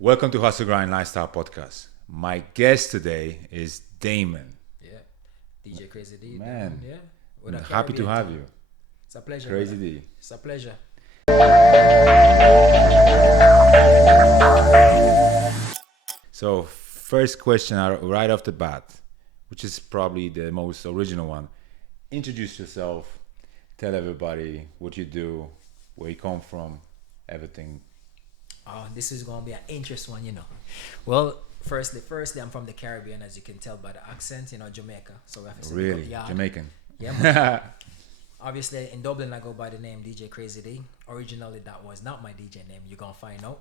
Welcome to Hustle Grind Lifestyle Podcast. My guest today is Damon. Yeah, DJ Crazy D. Man, Yeah, with I'm a happy to Caribbean have thing. you. It's a pleasure, Crazy brother. D. It's a pleasure. So, first question right off the bat, which is probably the most original one. Introduce yourself, tell everybody what you do, where you come from, everything. Oh, this is gonna be an interesting one, Well, firstly, I'm from the Caribbean, as you can tell by the accent, Jamaica. So we have to say big up Really? yard. Jamaican. Yeah, man. Obviously, in Dublin, I go by the name DJ Crazy D. Originally, that was not my DJ name. You're gonna find out.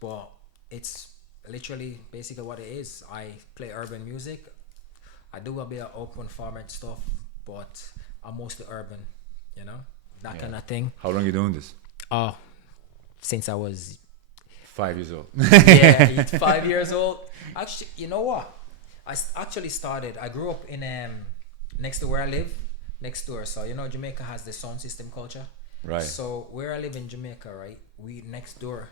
But it's literally basically what it is. I play urban music. I do a bit of open format stuff, but I'm mostly urban, that Yeah. kind of thing. How long you doing this? Oh, since I was 5 years old. yeah 5 years old. Actually, you know what? Actually started. I grew up in next to where I live, next door. So Jamaica has the sound system culture. Right. So where I live in Jamaica, right? We next door,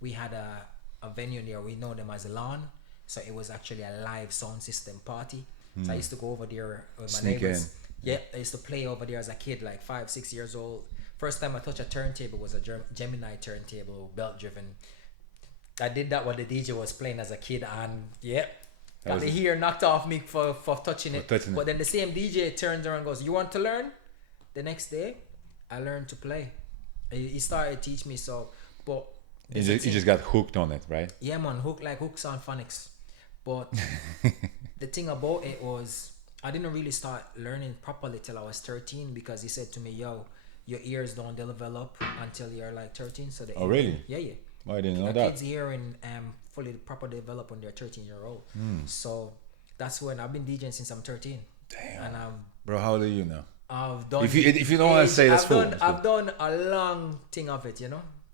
we had a venue there. We know them as Lawn. So it was actually a live sound system party. So I used to go over there with my Sneak neighbors. Yeah, I used to play over there as a kid, like 5, 6 years old. First time I touched a turntable was a Gemini turntable, belt driven. I did that while the DJ was playing as a kid, and yeah, got the hair knocked off me for touching it. touching it. But then the same DJ turns around and goes, "You want to learn?" The next day, I learned to play. He started to teach me. So, but You just got hooked on it, right? yeah, man, hooks on phonics. But the thing about it was I didn't really start learning properly till I was 13 because he said to me, "Yo, your ears don't develop until you're like 13." So Oh, really? Yeah. Oh, I didn't know A that. kid's hearing fully proper develop when they're 13-year-old. So that's when I've been DJing since I'm 13. Damn. And Bro, how old are you now? I've done. If you don't want to say, that's cool. I've done a long thing of it,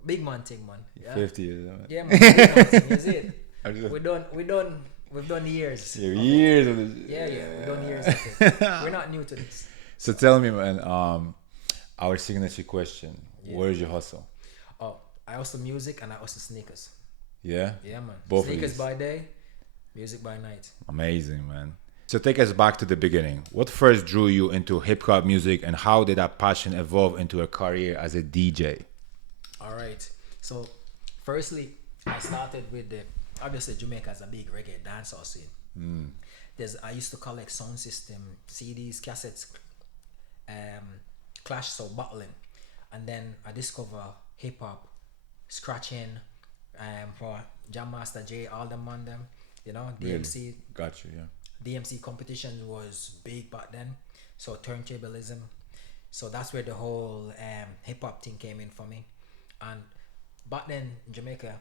big man thing, man. Yeah, 50 years old. yeah, man. Big man thing, is it? I'm just- We've done years. Yeah, years of this. Yeah, we've done years of it. We're not new to this. So tell me, man, our signature question. Yeah. Where's your hustle? Oh, I also music and I also sneakers. Yeah? Yeah, man. Both of Sneakers these. by day, music by night. Amazing, man. So take us back to the beginning. What first drew you into hip hop music and how did that passion evolve into a career as a DJ? All right. So, firstly, I started with obviously Jamaica has a big reggae dancehall scene. I used to collect sound system, CDs, cassettes, clash, so bottling, and then I discover hip hop, scratching, for Jam Master J, all them on them, DMC. Got you, yeah. DMC competition was big back then, so turntablism. So that's where the whole hip hop thing came in for me. And back then in Jamaica,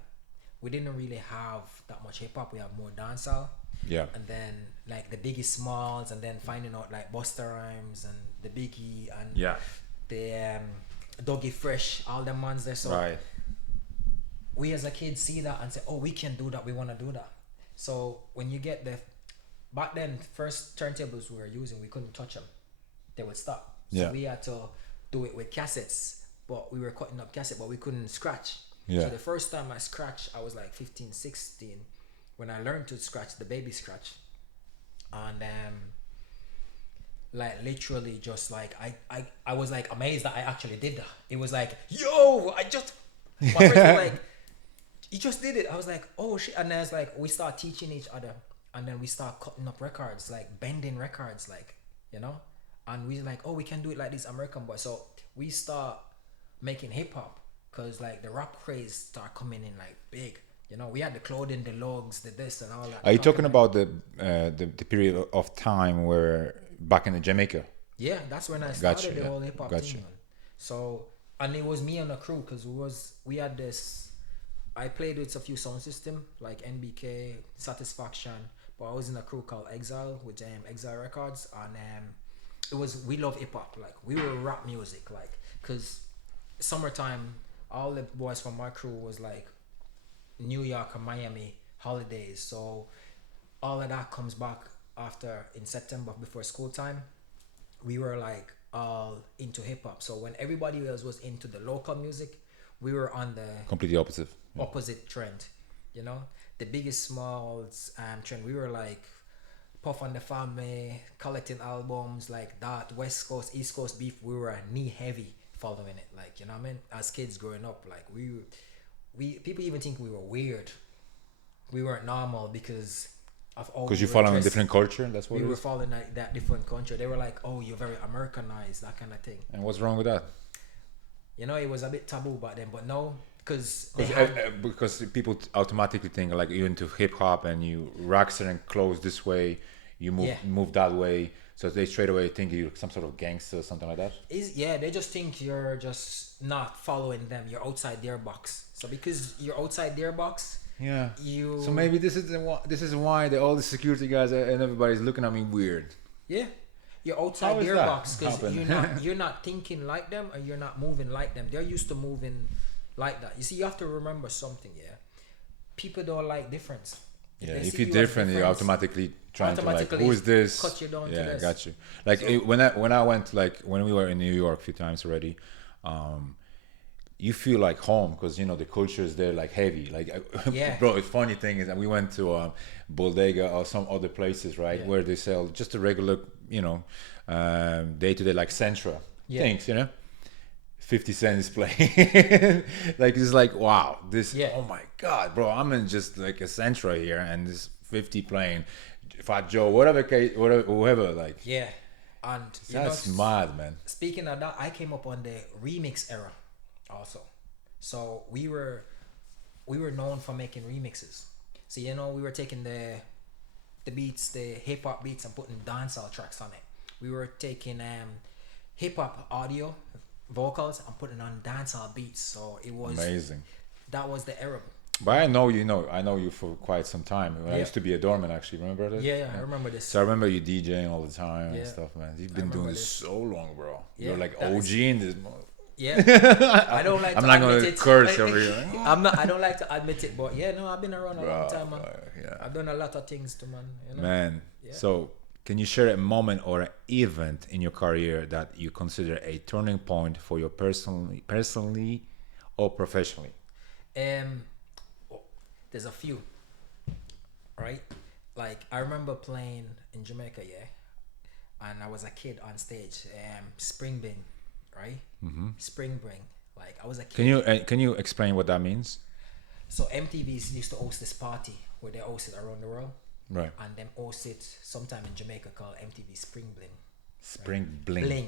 we didn't really have that much hip hop. We have more dancehall. Yeah. And then like the Biggie Smalls, and then finding out like Busta Rhymes and the Biggie and Yeah. the Dougie Fresh, all them ones there. So Right. we as a kid see that and say, "Oh, we can do that. We want to do that." So when you get back then, first turntables we were using, we couldn't touch them; they would stop. So Yeah. we had to do it with cassettes, but we were cutting up cassette, but we couldn't scratch. Yeah. So the first time I scratched, I was like 15, 16, when I learned to scratch the baby scratch, and like literally just like I was like amazed that I actually did that. It was like, "Yo, my friends were like, you just did it." I was like, "Oh shit!" And then it's like we start teaching each other, and then we start cutting up records, like bending records, like and we like, "Oh, we can do it like this American boy." So we start making hip hop because like the rap craze start coming in like big. We had the clothing, the logs, the this and all that. Are you talking about the period of time where back in Jamaica? Yeah, that's when I Gotcha, started the yeah. whole hip hop Gotcha. thing, man. So, and it was me and the crew because we had this. I played with a few sound system like NBK, Satisfaction, but I was in a crew called Exile with Exile Records, and we love hip hop. Like we were rap music, like because summertime, all the boys from my crew was like New York or Miami holidays, so all of that comes back after in September before school time. We were like all into hip hop. So when everybody else was into the local music, we were on the Completely opposite. Yeah. opposite trend, you know, the biggest smalls trend. We were like Puff and the Family, collecting albums like that, West Coast, East Coast beef. We were knee heavy following it, like, you know what I mean. As kids growing up, like we people even think we were weird. We weren't normal because of all. Because you follow a different culture. That's what we it were is. following that different culture. They were like, "Oh, you're very Americanized," that kind of thing. And what's wrong with that? You know, it was a bit taboo back then, but no, because Because people automatically think like you're into hip hop and you rock certain clothes this way, you move that way, so they straight away think you're some sort of gangster or something like that. They just think you're just not following them. You're outside their box. So because you're outside their box, Yeah. you. So maybe this is why all the security guys and everybody's looking at me weird. Yeah. You're How outside is their that box because happen? you're not thinking like them, or you're not moving like them. They're used to moving like that. You see, you have to remember something. Yeah, people don't like difference. Yeah, they if see you're you as different, you're automatically trying to like, automatically who is this? cut you down to Yeah, this. got you. Like when I went, like when we were in New York a few times already, you feel like home because you know the culture is there like heavy. Like Yeah. bro, the funny thing is that we went to Bodega or some other places, right, Yeah. where they sell just a regular, you know, day to day like Centra Yeah. things, you know. 50 Cent is playing. Like it's like wow, this Yeah. oh my god, bro, I'm in just like a Centra here and this 50 playing Fat Joe, whatever case, whatever, whoever, like Yeah, and that's mad, man. speaking of that, I came up on the remix era, also. So we were known for making remixes. So you know, we were taking the beats, the hip hop beats, and putting dancehall tracks on it. We were taking hip hop audio, vocals, and putting on dancehall beats. So it was Amazing. That was the era. But I know you for quite some time. When I Yeah. used to be a doorman, actually. Remember that? Yeah, I remember this. So I remember you DJing all the time Yeah. and stuff, man. You've I been doing remember this this. so long, bro. Yeah, You're like that is- OG in this. Yeah, I don't like. I'm to not admit gonna it. curse over here. I'm not. I don't like to admit it, but yeah, no, I've been around a long time, man. Yeah. I've done a lot of things to man. You know? Man, Yeah. so can you share a moment or an event in your career that you consider a turning point for your personally or professionally? There's a few, right? Like I remember playing in Jamaica, yeah, and I was a kid on stage. Spring Bling, right? Mm-hmm. Spring Bling. Like I was a kid. Can you explain what that means? So MTV used to host this party where they host it around the world, Right. and them host it sometime in Jamaica called MTV Spring Bling. Spring bling.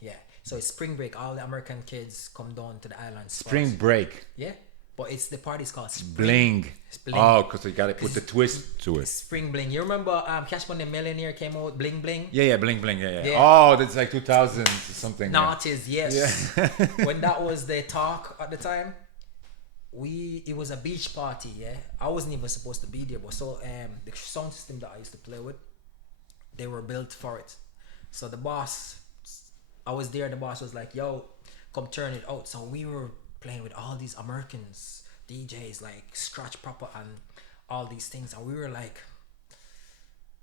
Yeah. So it's spring break. All the American kids come down to the island. Spring spots. break. Yeah, but it's the party's called Spring. Bling. Oh, because you gotta put the twist to it. Spring Bling. You remember Cash Money Millionaire came out Bling Bling? Yeah, bling bling. Yeah. Yeah. Oh, that's like 2000 something. Naughties, yes. Yeah. When that was the talk at the time, it was a beach party. Yeah, I wasn't even supposed to be there, but so the sound system that I used to play with, they were built for it. So the boss, I was there. The boss was like, "Yo, come turn it out." So we were playing with all these Americans DJs like Scratch Proper and all these things, and we were like,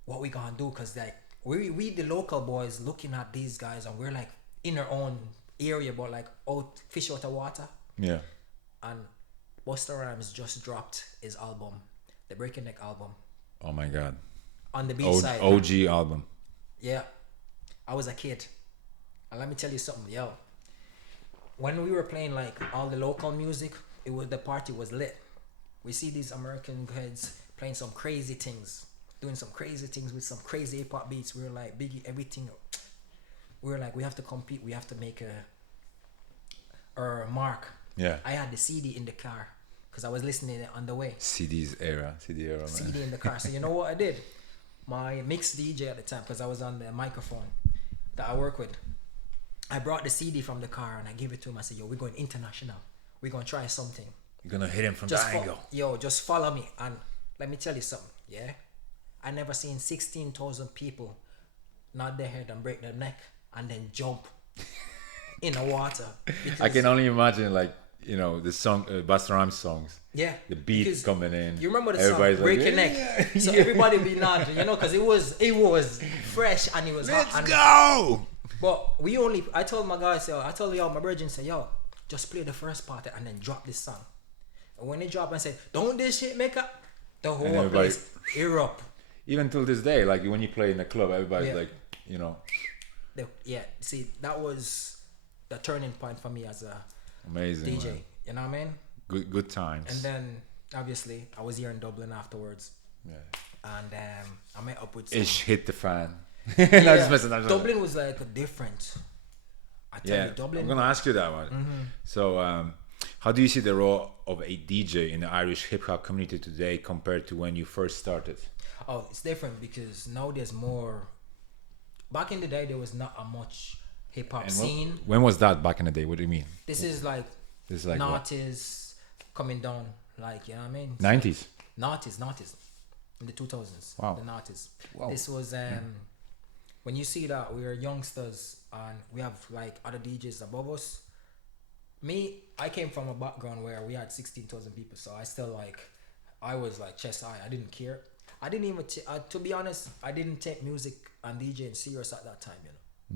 "What we gonna do?" Cause like we the local boys looking at these guys, and we're like in our own area, but like fish out of water. Yeah. And Busta Rhymes just dropped his album, the Breaking Neck album, Oh my God. on the B side. OG album. Yeah, I was a kid, and let me tell you something, yo. When we were playing like all the local music, the party was lit. We see these American kids playing some crazy things, doing some crazy things with some crazy hip hop beats. We were like Biggie, everything. We were like, we have to compete. We have to make a mark. Yeah. I had the CD in the car because I was listening it on the way. CD era, man. CD in the car. So you know what I did? My mix DJ at the time, because I was on the microphone that I work with, I brought the CD from the car and I gave it to him. I said, "Yo, we're going international. We're gonna try something. You're gonna hit him from Just the angle. just follow me." And let me tell you something. Yeah, I never seen 16,000 people nod their head and break their neck and then jump in the water. I can only imagine, like, you know, the song, Busta Rhymes songs. Yeah, The beat because coming in. You remember the Everybody's song "Break like, Your Neck"? So everybody be nodding, you know, because it was fresh and it was hot. Let's And go! But I told my guys, I told y'all, my virgin, say, "Yo, just play the first part and then drop this song. And when they drop and say, don't this shit make up, the And whole everybody, place erupt. even till this day, like when you play in a club, everybody's Yeah. like, you know, See, that was the turning point for me as a amazing. DJ. Man. You know what I mean? Good times. And then obviously I was here in Dublin afterwards, yeah. and I met up with some, Ish hit the fan. yeah, No, just messing, I'm just- Dublin was like a different. I tell Yeah, you, Dublin. I'm gonna ask you that one. So, how do you see the role of a DJ in the Irish hip hop community today compared to when you first started? Oh, it's different because now there's more. Back in the day, there was not a much hip hop And scene. when was that back in the day? What do you mean? This is like This is like what? noughties coming down, like, you know what I mean? 90s. Noughties in the 2000s. Wow. The noughties. Wow. This was when you see that we are youngsters and we have like other DJs above us. Me, I came from a background where we had 16,000 people, so I still like, I was like chest high. I didn't care. I didn't even to be honest, I didn't take music and DJing serious at that time, you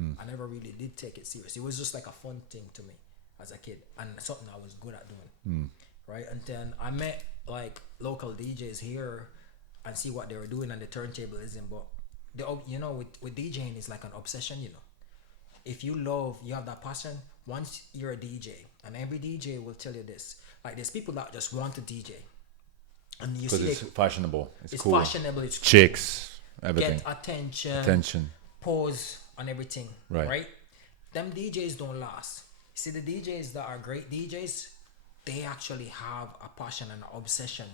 know. I never really did take it serious. It was just like a fun thing to me as a kid and something I was good at doing. Right? And then I met like local DJs here and see what they were doing and the turntablism, but you know, with DJing it's like an obsession, you know. If you have that passion, once you're a DJ, and every DJ will tell you this, like there's people that just want to DJ, and you Because see it's fashionable. It's cool. fashionable, it's cool. Chicks, everything. Get Attention. pose and everything, Right. right? Them DJs don't last. See, the DJs that are great DJs, they actually have a passion and an obsession.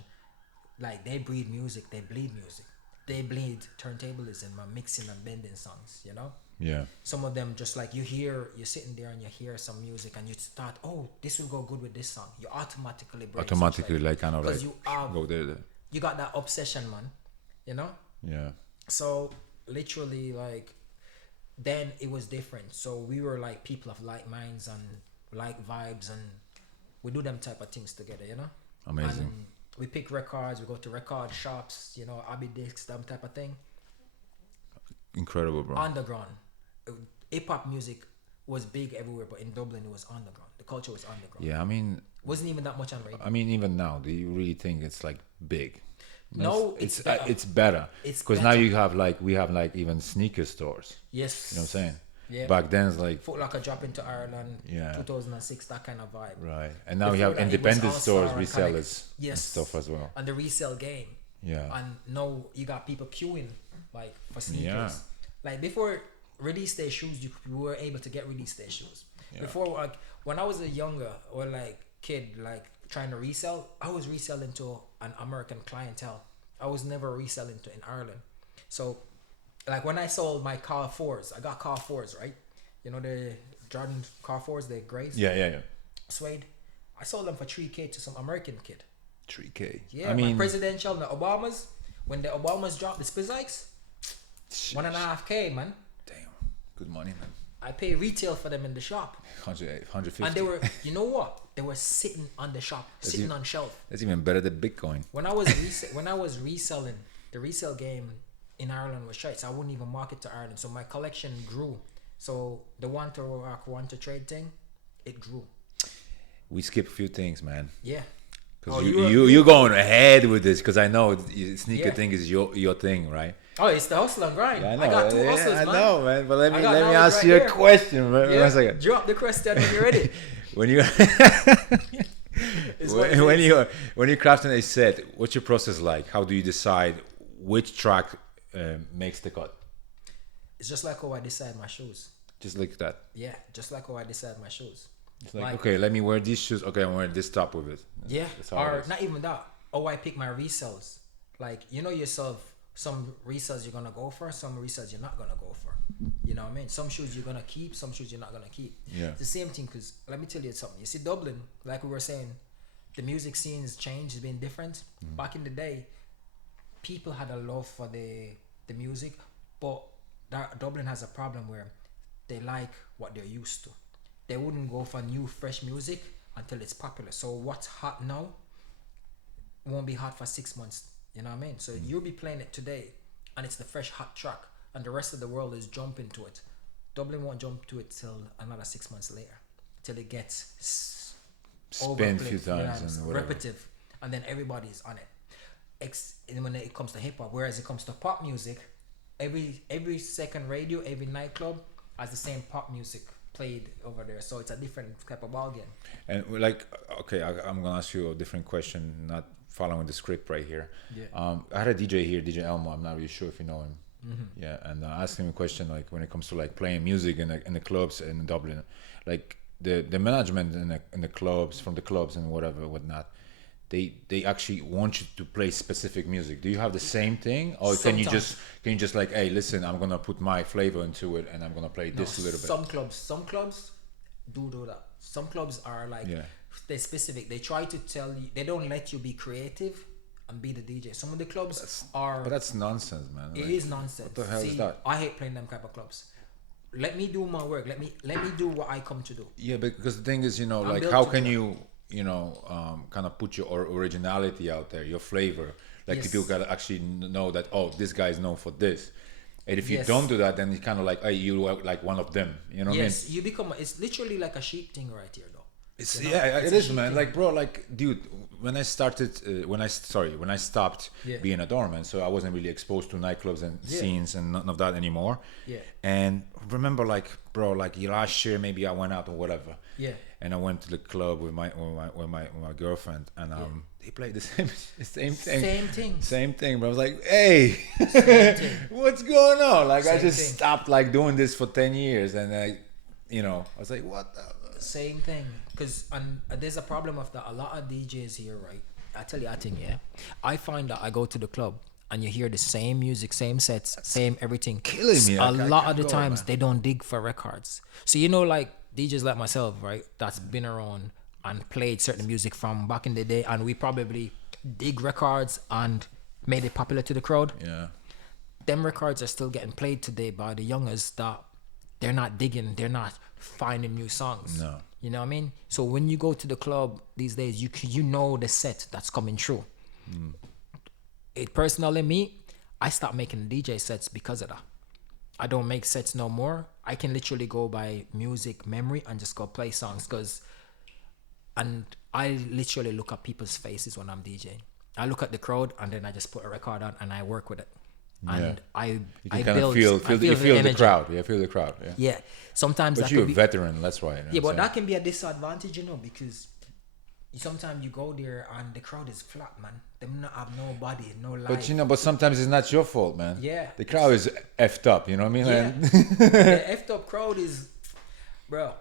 Like they breathe music, they bleed music, they bleed turntablism and mixing and bending songs, you know. Yeah. Some of them just like you're sitting there and you hear some music and you start, oh, this will go good with this song. You automatically break Automatically, like kind of like because you have go there. you got that obsession, man, you know. Yeah. So literally, like, then it was different. So we were like people of like minds and like vibes, and we do them type of things together, you know. Amazing. And we pick records. We go to record shops, you know, Abbey Dix, them type of thing. Incredible, bro. Underground, hip hop music was big everywhere, but in Dublin it was underground. The culture was underground. Yeah, I mean, Wasn't even that much on radio. even now, do you really think it's like big? No, it's better. It's better. It's because now better. we have like even sneaker stores. Yes. You know what I'm saying? Yeah. Back then it's like Foot Locker drop into Ireland. Yeah. 2006, that kind of vibe. right, and now we Before have that, it was independent All-Star stores, and resellers, and Yes. stuff as well. And the resale game. Yeah. And now you got people queuing like for sneakers. Yeah. Like before release day shoes, you were able to get release day shoes. Yeah. Before, like when I was a younger or like kid, like trying to resell, I was reselling to an American clientele. I was never reselling to in Ireland. So like when I sold my Car 4s, I got Car 4s, right? You know the Jordan Car 4s, the grays, Yeah. suede. I sold them for $3,000 to some American kid. 3K. Yeah, I mean, my presidential, the Obamas, when the Obamas dropped the Spizikes, $1.5K, man. damn, good money, man. I pay retail for them in the shop. 150. And they were, you know what? They were sitting on the shop, sitting on shelf. That's even better than Bitcoin. When I was when I was reselling, the resale game in Ireland was shite, so I wouldn't even market to Ireland. So my collection grew. So the want to trade thing, it grew. We skip a few things, man. Yeah. Because Oh, you're going ahead with this. Because I know sneaker Yeah. thing is your thing, right? Oh, it's the hustle and grind. Yeah, I got two hustles, I man. know, man. But let I me got knowledge ask right you a there. question, man. Yeah. One second. Drop the question when you're ready. When you It's what it when is. when you're crafting a set, what's your process like? How do you decide which track makes the cut? It's just like how I decide my shoes. Just like that. Yeah, just like how I decide my shoes. It's like, okay, let me wear these shoes. Okay, I'm wearing this top with it. Yeah, That's how it or is. not even that. Oh, I pick my resells. Like, you know yourself, some resells you're gonna go for, some resells you're not gonna go for. You know what I mean? Some shoes you're gonna keep, some shoes you're not gonna keep. Yeah. It's the same thing, because let me tell you something. You see, Dublin, like we were saying, the music scene has changed, it's been different. Back in the day, people had a love for the music, but Dublin has a problem where they like what they're used to. They wouldn't go for new fresh music until it's popular. So what's hot now won't be hot for 6 months. You know what I mean? So you'll be playing it today and it's the fresh hot track, and the rest of the world is jumping to it. Dublin won't jump to it till another 6 months later, till it gets spin a few overplayed, times and whatever. repetitive, and then everybody's on it. And when it comes to hip hop, whereas it comes to pop music, every second radio, every nightclub has the same pop music played over there, so it's a different type of ballgame. And like, okay, I'm gonna ask you a different question, not following the script right here. Yeah. I had a DJ here, DJ Elmo. I'm not really sure if you know him. Mm-hmm. Yeah, and I asked him a question like when it comes to like playing music in the clubs in Dublin, like the management in the clubs, from the clubs and whatnot. They actually want you to play specific music. Do you have the same thing, or Sometimes. can you just like, hey, listen, I'm gonna put my flavor into it and I'm gonna play No, this a little bit? some clubs do that. Some clubs are like, Yeah. they're specific. They try to tell you, they don't let you be creative and be the DJ. Some of the clubs are. But that's nonsense, man. It Like, is nonsense. What the hell See, is that? I hate playing them type of clubs. Let me do my work. Let me do what I come to do. Yeah, because the thing is, like, built how to can do you, kind of put your originality out there, your flavor? Like, Yes. people gotta actually know that, oh, this guy is known for this. And if you Yes. don't do that, then it's kind of like, hey, you are like one of them. You know what Yes, you become. It's literally like a sheep thing right here, though. It's, You know? yeah, It's it a is, sheep man. thing. Like, bro, like, dude, when I started, when I stopped Yeah. being a doorman, so I wasn't really exposed to nightclubs and Yeah. scenes and none of that anymore. Yeah. And remember, like, bro, like last year, maybe I went out or whatever. Yeah. And I went to the club with my girlfriend, and they played the same thing. Same thing. But I was like, hey, what's going on? Like, I Same just thing. stopped like doing this for 10 years, and I was like, what the? Same thing, because there's a problem of that. A lot of DJs here, right? I tell you, I think, yeah. I find that I go to the club and you hear the same music, same sets, same everything. Killing me. A I lot can't of the go, times man. they don't dig for records. So like DJs like myself, right? That's been around and played certain music from back in the day, and we probably dig records and made it popular to the crowd. Yeah. Them records are still getting played today by the youngers that they're not digging, they're not finding new songs. No. You know what I mean? So when you go to the club these days, you know the set that's coming through. It personally, me, I stopped making DJ sets because of that. I don't make sets no more. I can literally go by music memory and just go play songs, and I literally look at people's faces when I'm DJing. I look at the crowd and then I just put a record on and I work with it. And You I can kind build, of I feel the energy. crowd. Yeah, feel the crowd. Yeah. Yeah, sometimes But that you're could a be. veteran, that's why. Yeah, but that can be a disadvantage, because sometimes you go there and the crowd is flat, man. Them not have no body, no life. But sometimes it's not your fault, man. Yeah. The crowd is effed up. You know what I mean? Yeah, And the effed up crowd is, bro.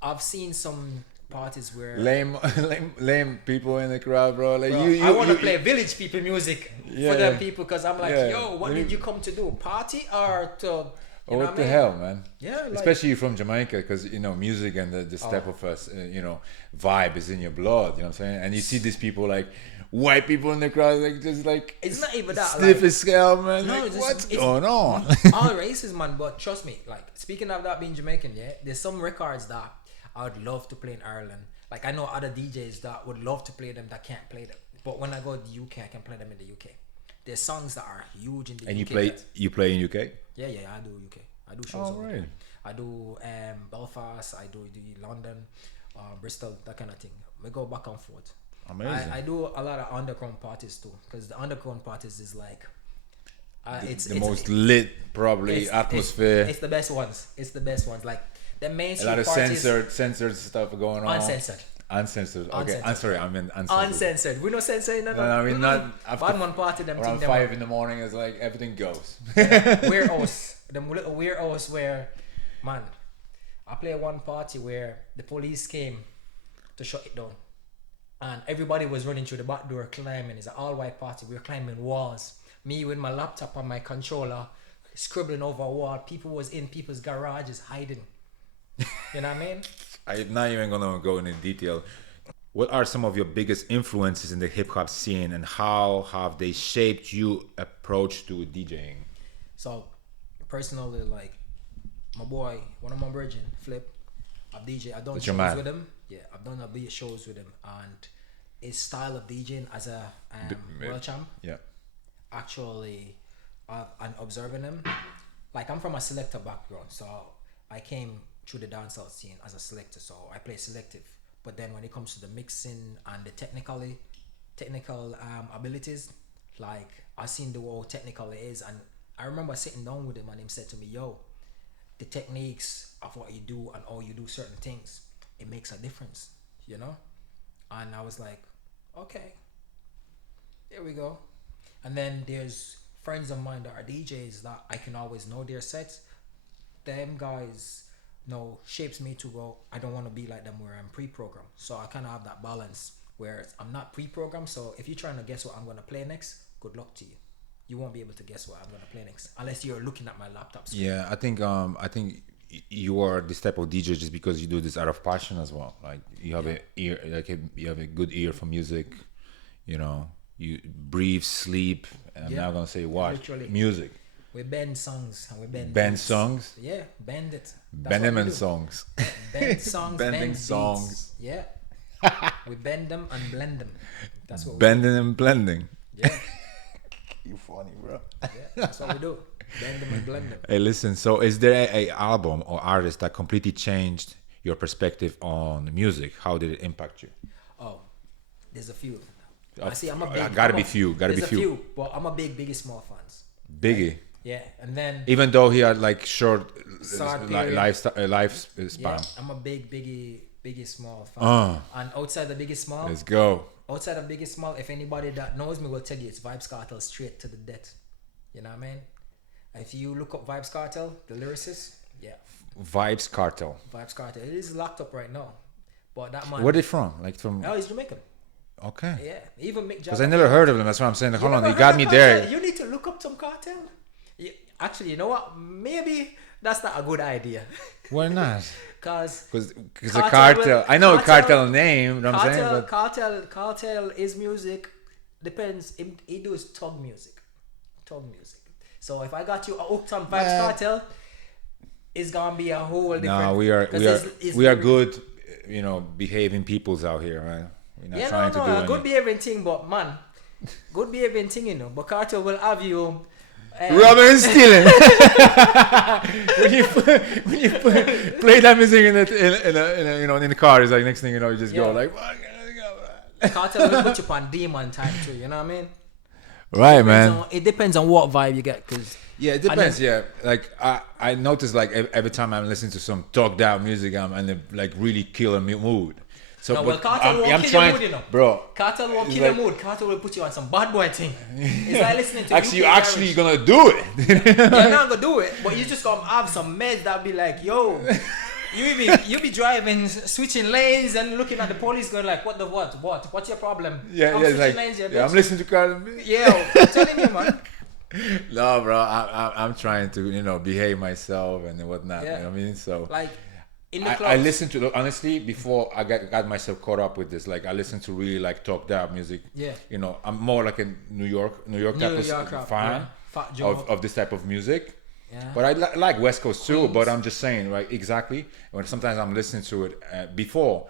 I've seen some parties where lame people in the crowd, bro. Like bro, I want to play village people music Yeah, for them yeah. people, because I'm like, Yeah. yo, what did you come to do? Party or to? Oh, You know what I the mean? hell, man? Yeah, like, Especially from Jamaica, because music and the step of us, vibe is in your blood. You know what I'm saying? And you see these people like white people in the crowd, like just like It's not even that, stiff like- as hell, man. No, Like, it's- what's it's- going on? all races, man. But trust me, like, speaking of that being Jamaican, yeah, there's some records that I would love to play in Ireland. Like, I know other DJs that would love to play them that can't play them. But when I go to the UK, I can play them in the UK. There's songs that are huge in the And UK. you play in UK? Yeah, I do UK. I do shows over right. there. I do Belfast. I do the London, Bristol, that kind of thing. We go back and forth. Amazing. I do a lot of underground parties too, because the underground parties is like, it's the it's- most lit probably atmosphere. It's the best ones. It's the best ones. Like the A mainstream lot of parties, censored stuff going on. uncensored. Uncensored. Okay, Uncensored. I'm sorry. I mean uncensored. Uncensored. We no censoring. No, I mean not after Bad man party. Them around thing 5 in the morning. It's like everything goes. warehouse. Them little warehouse where, man, I play one party where the police came to shut it down, and everybody was running through the back door climbing. It's an all-white party. We were climbing walls. Me with my laptop and my controller, scribbling over a wall. People was in people's garages hiding. You know what I mean? I'm not even gonna go into detail. What are some of your biggest influences in the hip hop scene, and how have they shaped your approach to DJing? So, personally, like my boy, one of my brethren, Flip, I've DJ. I've done That's your shows man. with him. Yeah, I've done a bit of shows with him, and his style of DJing as a world champ, Yeah. actually, and observing him, like I'm from a selector background, so I came through the dancehall scene as a selector, so I play selective. But then when it comes to the mixing and the technical abilities, like I seen the how technical it is, and I remember sitting down with him and him said to me, "Yo, the techniques of what you do and how you do certain things, it makes a difference, you know." And I was like, okay, here we go. And then there's friends of mine that are DJs that I can always know their sets. Them guys shapes me to go, I don't want to be like them where I'm pre-programmed. So I kind of have that balance where I'm not pre-programmed. So if you're trying to guess what I'm going to play next, good luck to you. You won't be able to guess what I'm going to play next unless you're looking at my laptop screen. Yeah, I think you are this type of DJ just because you do this out of passion as well. Like you have a ear, you have a good ear for music. You know, you breathe, sleep, and I'm not gonna say what Literally. music. We bend songs and we bend beats. Songs. Yeah, bend it. Bend them and songs. Bend songs, Bending bend songs. beats. Yeah. We bend them and blend them. That's what we Bending and blending. do. Yeah. You funny, bro. Yeah, that's what we do. Bend them and blend them. Hey, listen. So, is there a album or artist that completely changed your perspective on music? How did it impact you? Oh, there's a few. I see. I'm a big. Gotta be few. Gotta be there's few. a few, but I'm a Biggie Small fans. Biggie. Yeah, and then Even though he had like short period. lifespan. yeah, I'm a Biggie Small fan. And outside the Biggie Small, Let's go. outside of Biggie Small, if anybody that knows me will tell you it's Vibes Cartel straight to the death. You know what I mean? If you look up Vibes Cartel, the lyricist, yeah, Vibes Cartel. Vibes Cartel. It is locked up right now, but that man. Where they from? Like from? Oh, he's Jamaican. Okay. Yeah, even Mick Jagger. Because I never heard of them. That's what I'm saying. Like, hold on, never you got heard me of there. Cartel? You need to look up some Cartel. Actually, you know what? Maybe that's not a good idea. Why not? Because Because the cartel. I know a cartel name. You know what I'm saying? But cartel is music. Depends. He does tug music. So if I got you hooked on Vibes Cartel, it's gonna be a whole different. no, we are good, behaving peoples out here, man. We're not trying to do a anything. good behaving thing, but man, good behaving thing, But Cartel will have you. Robbing and stealing. when you play that music in the car, it's like next thing you know, you just go like, fuck, Cartel will put you on demon time too. You know what I mean? Right, man. It depends on what vibe you get, cause yeah, it depends. Yeah, like I notice like every time I'm listening to some talked out music, I'm in like really killer mood. So no, well, Cartel won't kill your mood, bro. Cartel won't kill your mood. Cartel will put you on some bad boy thing. It's like listening to actually, UK you're actually Irish. gonna do it. You're not gonna do it, but you just gonna have some meds that be like, yo, you be driving, switching lanes, and looking at the police, going like, what's your problem? Yeah, I'm yeah, switching like, lanes, I'm listening to Cartel. Yeah, I'm telling you, man. No, bro, I'm trying to behave myself and whatnot. Yeah. You know what I mean? So Like in the clubs. I listened to honestly before I got myself caught up with this. Like I listened to really like talked out music. Yeah. I'm more like a New York type of fan Fat Joe. of this type of music. Yeah. But I like West Coast too. Queens. But I'm just saying, right? Exactly. When sometimes I'm listening to it before,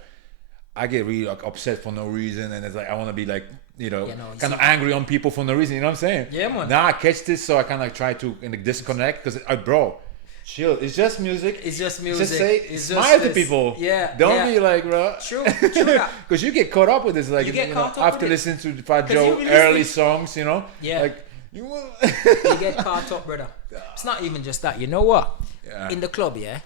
I get really like upset for no reason, and it's like I want to be like kind of angry on people for no reason. You know what I'm saying? Yeah, man. Now I catch this, so I kind of try to disconnect because bro, chill. It's just music. It's just music. Just say it's smile just to people. Yeah. Don't be like, bro. True that. Because you get caught up with this, like You get caught up after with it. listening to Fat 'Cause Joe you be early listening- songs, Yeah. like you. You get caught up, brother. It's not even just that. You know what? Yeah. In the club, yeah.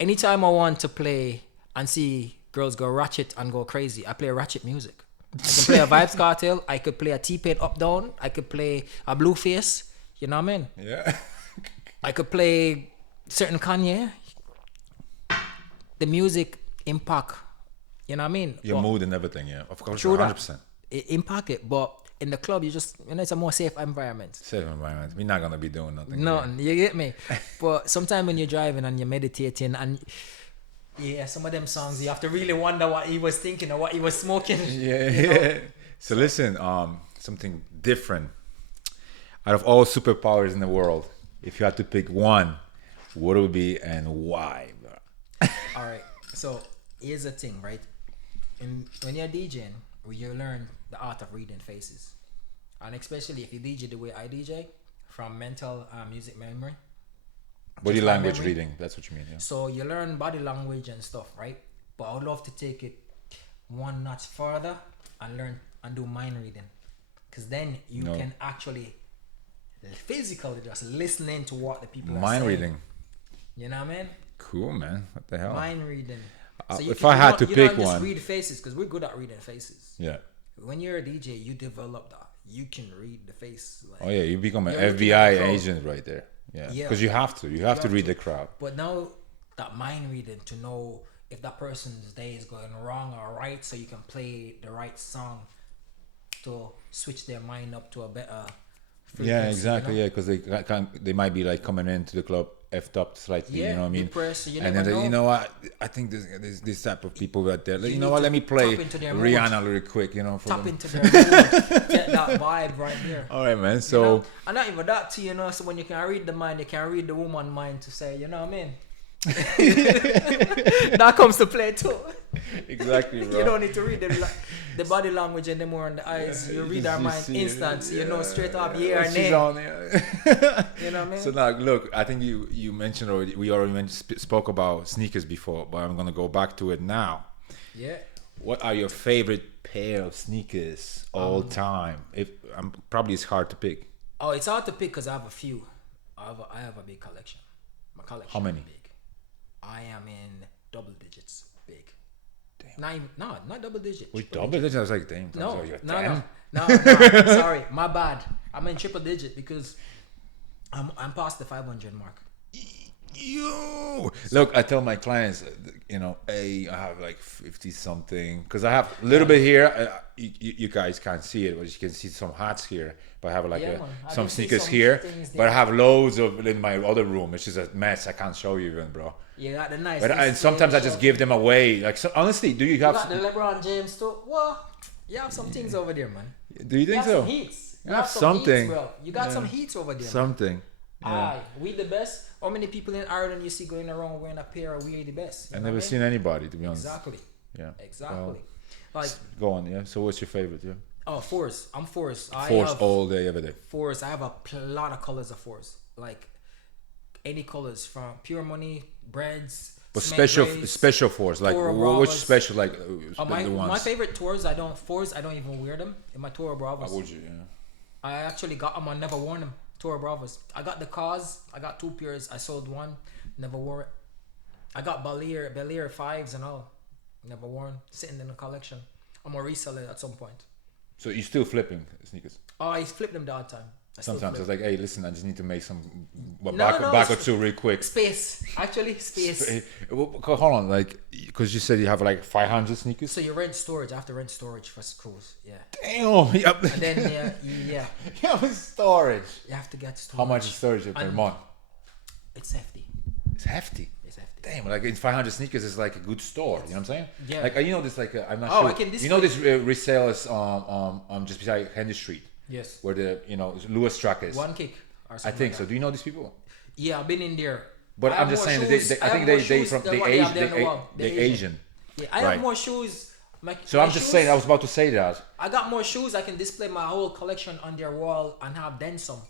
Anytime I want to play and see girls go ratchet and go crazy, I play ratchet music. I can play a Vibes Cartel. I could play a T-Pain Up Down. I could play a Blueface. You know what I mean? Yeah. I could play certain Kanye. The music impact. You know what I mean? Your But mood and everything, yeah. Of course, true 100%. it impact it, but in the club, you just it's a more safe environment. Safe environment. We're not gonna be doing nothing. Nothing, you get me? But sometimes when you're driving and you're meditating and some of them songs you have to really wonder what he was thinking or what he was smoking. Yeah. So listen, something different. Out of all superpowers in the world, if you had to pick one, what would it be and why, bro? All right. So here's the thing, right? When you're DJing, you learn the art of reading faces, and especially if you DJ the way I DJ, from mental music memory. Body Just my language memory. reading, that's what you mean, yeah. So you learn body language and stuff, right? But I would love to take it one notch further and learn and do mind reading, because then you No. can actually physically just listening to what the people are Mind saying. reading. You know what I mean? Cool, man. What the hell? Mind reading. If I had to you pick don't just one. read faces, because we're good at reading faces. Yeah. When you're a DJ, you develop that. You can read the face. Like, Oh yeah, you become an you're looking at FBI the crowd. agent right there. Yeah. Yeah. Because you have to. You have to have read to. the crowd. But now that mind reading to know if that person's day is going wrong or right, so you can play the right song to switch their mind up to a better frequency. Yeah, exactly. You know? Yeah, because they might be like coming into the club effed up slightly. Yeah, you know what I mean? depressed, you and never then know. you know what? I think there's this type of people right there. Like, You you know need what? to Let me play tap into their Rihanna really quick. You know, for Tap them. into their mood, get that vibe right there. All right, man. You So know? And not even that too, you know. So when you can read the mind, you can read the woman mind to say, you know what I mean. That comes to play too. exactly, bro. You don't need to read the body language and the more on the eyes. You read our mind instant, so you know straight up yeah or She's nay. on, yeah. You know what I mean? So now, look, I think you mentioned already. We already spoke about sneakers before, but I'm gonna go back to it now. Yeah. What are your favorite pair of sneakers all time? If probably it's hard to pick. Oh, it's hard to pick because I have a few. I have a big collection. My collection. How many? Is big. I am in double digits. Big. Damn. Not double digits. Wait, triple double digits? I was like, damn. No, you're no, 10? no. Sorry, my bad. I'm in triple digit because I'm past the 500 mark. You look. I tell my clients, you know, I have like 50 something because I have a little bit here. You guys can't see it, but you can see some hats here. But I have like Yeah, man. I some can see sneakers some here. things But I there. have loads of in my other room. It's just a mess. I can't show you even, bro. You got the nice. But and sometimes I just give them away. Like, so, honestly, do you You have? got the LeBron James too. Well, you have some things over there, man. Do you You think have so? some heats. You have have some something. Heats, bro. You got Yeah. some heats over there. Man. Something. Yeah. Aye, we the best. How many people in Ireland you see going around wearing a pair of we the best? You I've know never what I seen anybody, to be mean? honest. Exactly. Yeah. Exactly. Well, Like, go on. Yeah. So, what's your favorite? Yeah. oh, Force. I'm Force. Force all day, every day. Force. I have a lot of colors of Force. Like any colors from Pure Money, Breads. But Cement special, Grays. special force. Like, Toro which Bravas. special? Like, My the ones. my favorite tours. I don't even wear them. In my Toro Bravas. How would you? Yeah. I actually got them. I never worn them. Toro Bravas. I got the cause. I got 2 pairs. I sold one. Never wore it. I got Bel Air 5s and all. Never worn. Sitting in the collection. I'm gonna resell it at some point. So you're still flipping sneakers? Oh, I flip them the odd time. I still Sometimes flip. it's like, hey, listen, I just need to make some No, back or it's- two real quick. Space. Actually, space. Hey, hold on, like, because you said you have like 500 sneakers. So you rent storage. I have to rent storage for schools. Yeah. Damn. Yep. And then yeah, Yeah, with storage. you have to get storage. How much is storage per And- month? It's hefty. It's hefty. It's hefty. Damn, like in 500 sneakers is like a good store. You know what I'm saying? Yeah. Like, you know this, like, I'm not Oh, sure. I can You know this display- resellers just beside Henry Street, Yes. where the Lewis track is. One kick. Or I something think like so. that. Do you know these people? Yeah, I've been in there. But I I'm have just more saying that shoes- I have think more they shoes from than the what they have Asian, there on the wall. they Asian. Yeah, I Right. have more shoes. So I'm just saying, I was about to say that. I got more shoes. I can display my whole collection on their wall and have then some.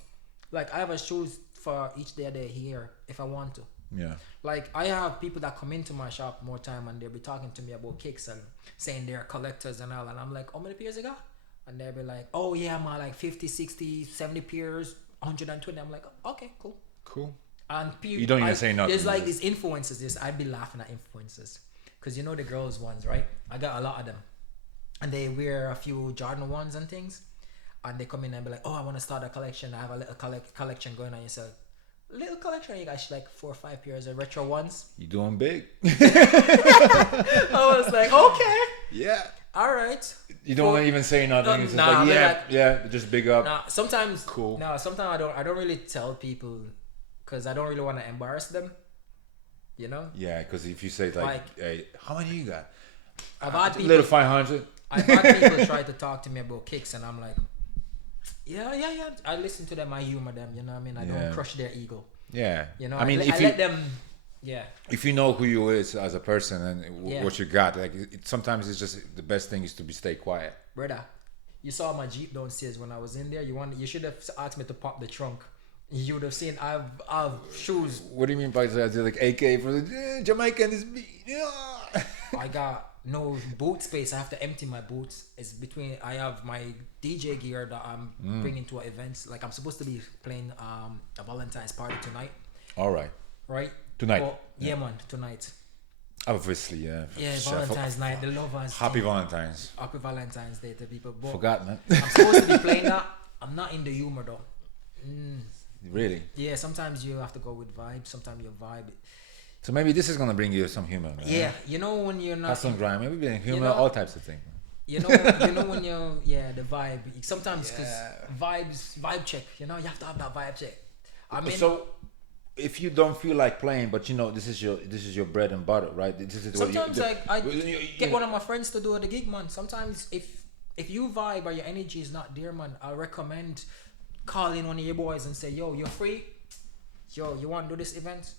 Like I have a shoes for each day they're here if I want to. Yeah. Like I have people that come into my shop more time and they'll be talking to me about kicks and saying they're collectors and all, and I'm like, how many pairs you got? And they'll be like, oh yeah, man, like 50, 60, 70 pairs, 120. I'm like, okay, cool. Cool. And You don't even say nothing. There's like these influencers. I'd be laughing at influencers because you know the girls ones, right? I got a lot of them, and they wear a few Jordan ones and things, and they come in and be like, "Oh, I want to start a collection. I have a little collection going on." You say, "Little collection? You got like 4 or 5 pairs of retro ones." You doing big? I was like, "Okay, Yeah. all right." You don't even say nothing. It's just Nah, like, they're yeah, like- yeah, just big up. Now sometimes Cool. No, sometimes I don't really tell people because I don't really want to embarrass them. You know. Yeah, because if you say like, hey, how many you got? I've had A people. little 500. I've had people try to talk to me about kicks, and I'm like, yeah. I listen to them, I humor them. You know what I mean? I Yeah. don't crush their ego. Yeah. You know, I mean, I if you let them. Yeah. if you know who you is as a person and Yeah. what you got, like sometimes it's just the best thing is to stay quiet. Brother, you saw my Jeep downstairs when I was in there. You should have asked me to pop the trunk. You would have seen I've shoes. What do you mean by that? Like AK for the Jamaica and this beat? Yeah. I got no boot space. I have to empty my boots. It's between. I have my DJ gear that I'm bringing to events. Like I'm supposed to be playing a Valentine's party tonight. All right. Right. Tonight. Oh, yeah, man. Tonight. Obviously, yeah. Yeah, Valentine's night. The lovers. Happy Valentine's. Happy Valentine's Day to people. But Forgot, man. I'm supposed to be playing that. I'm not in the humor though. Really? Yeah. Sometimes you have to go with vibe. Sometimes you vibe. So maybe this is gonna bring you some humor, man. Yeah. You know when you're not. Hustle and grind. Maybe being humor, know- all types of things. You know when you're the vibe. Sometimes because vibe check. You know you have to have that vibe check. I mean, So, if you don't feel like playing, but you know this is your bread and butter, right? This is what sometimes I you get one of my friends to do the gig, man. Sometimes if you vibe or your energy is not there, man, I recommend calling one of your boys and say, yo, you're free. Yo, you want to do this event?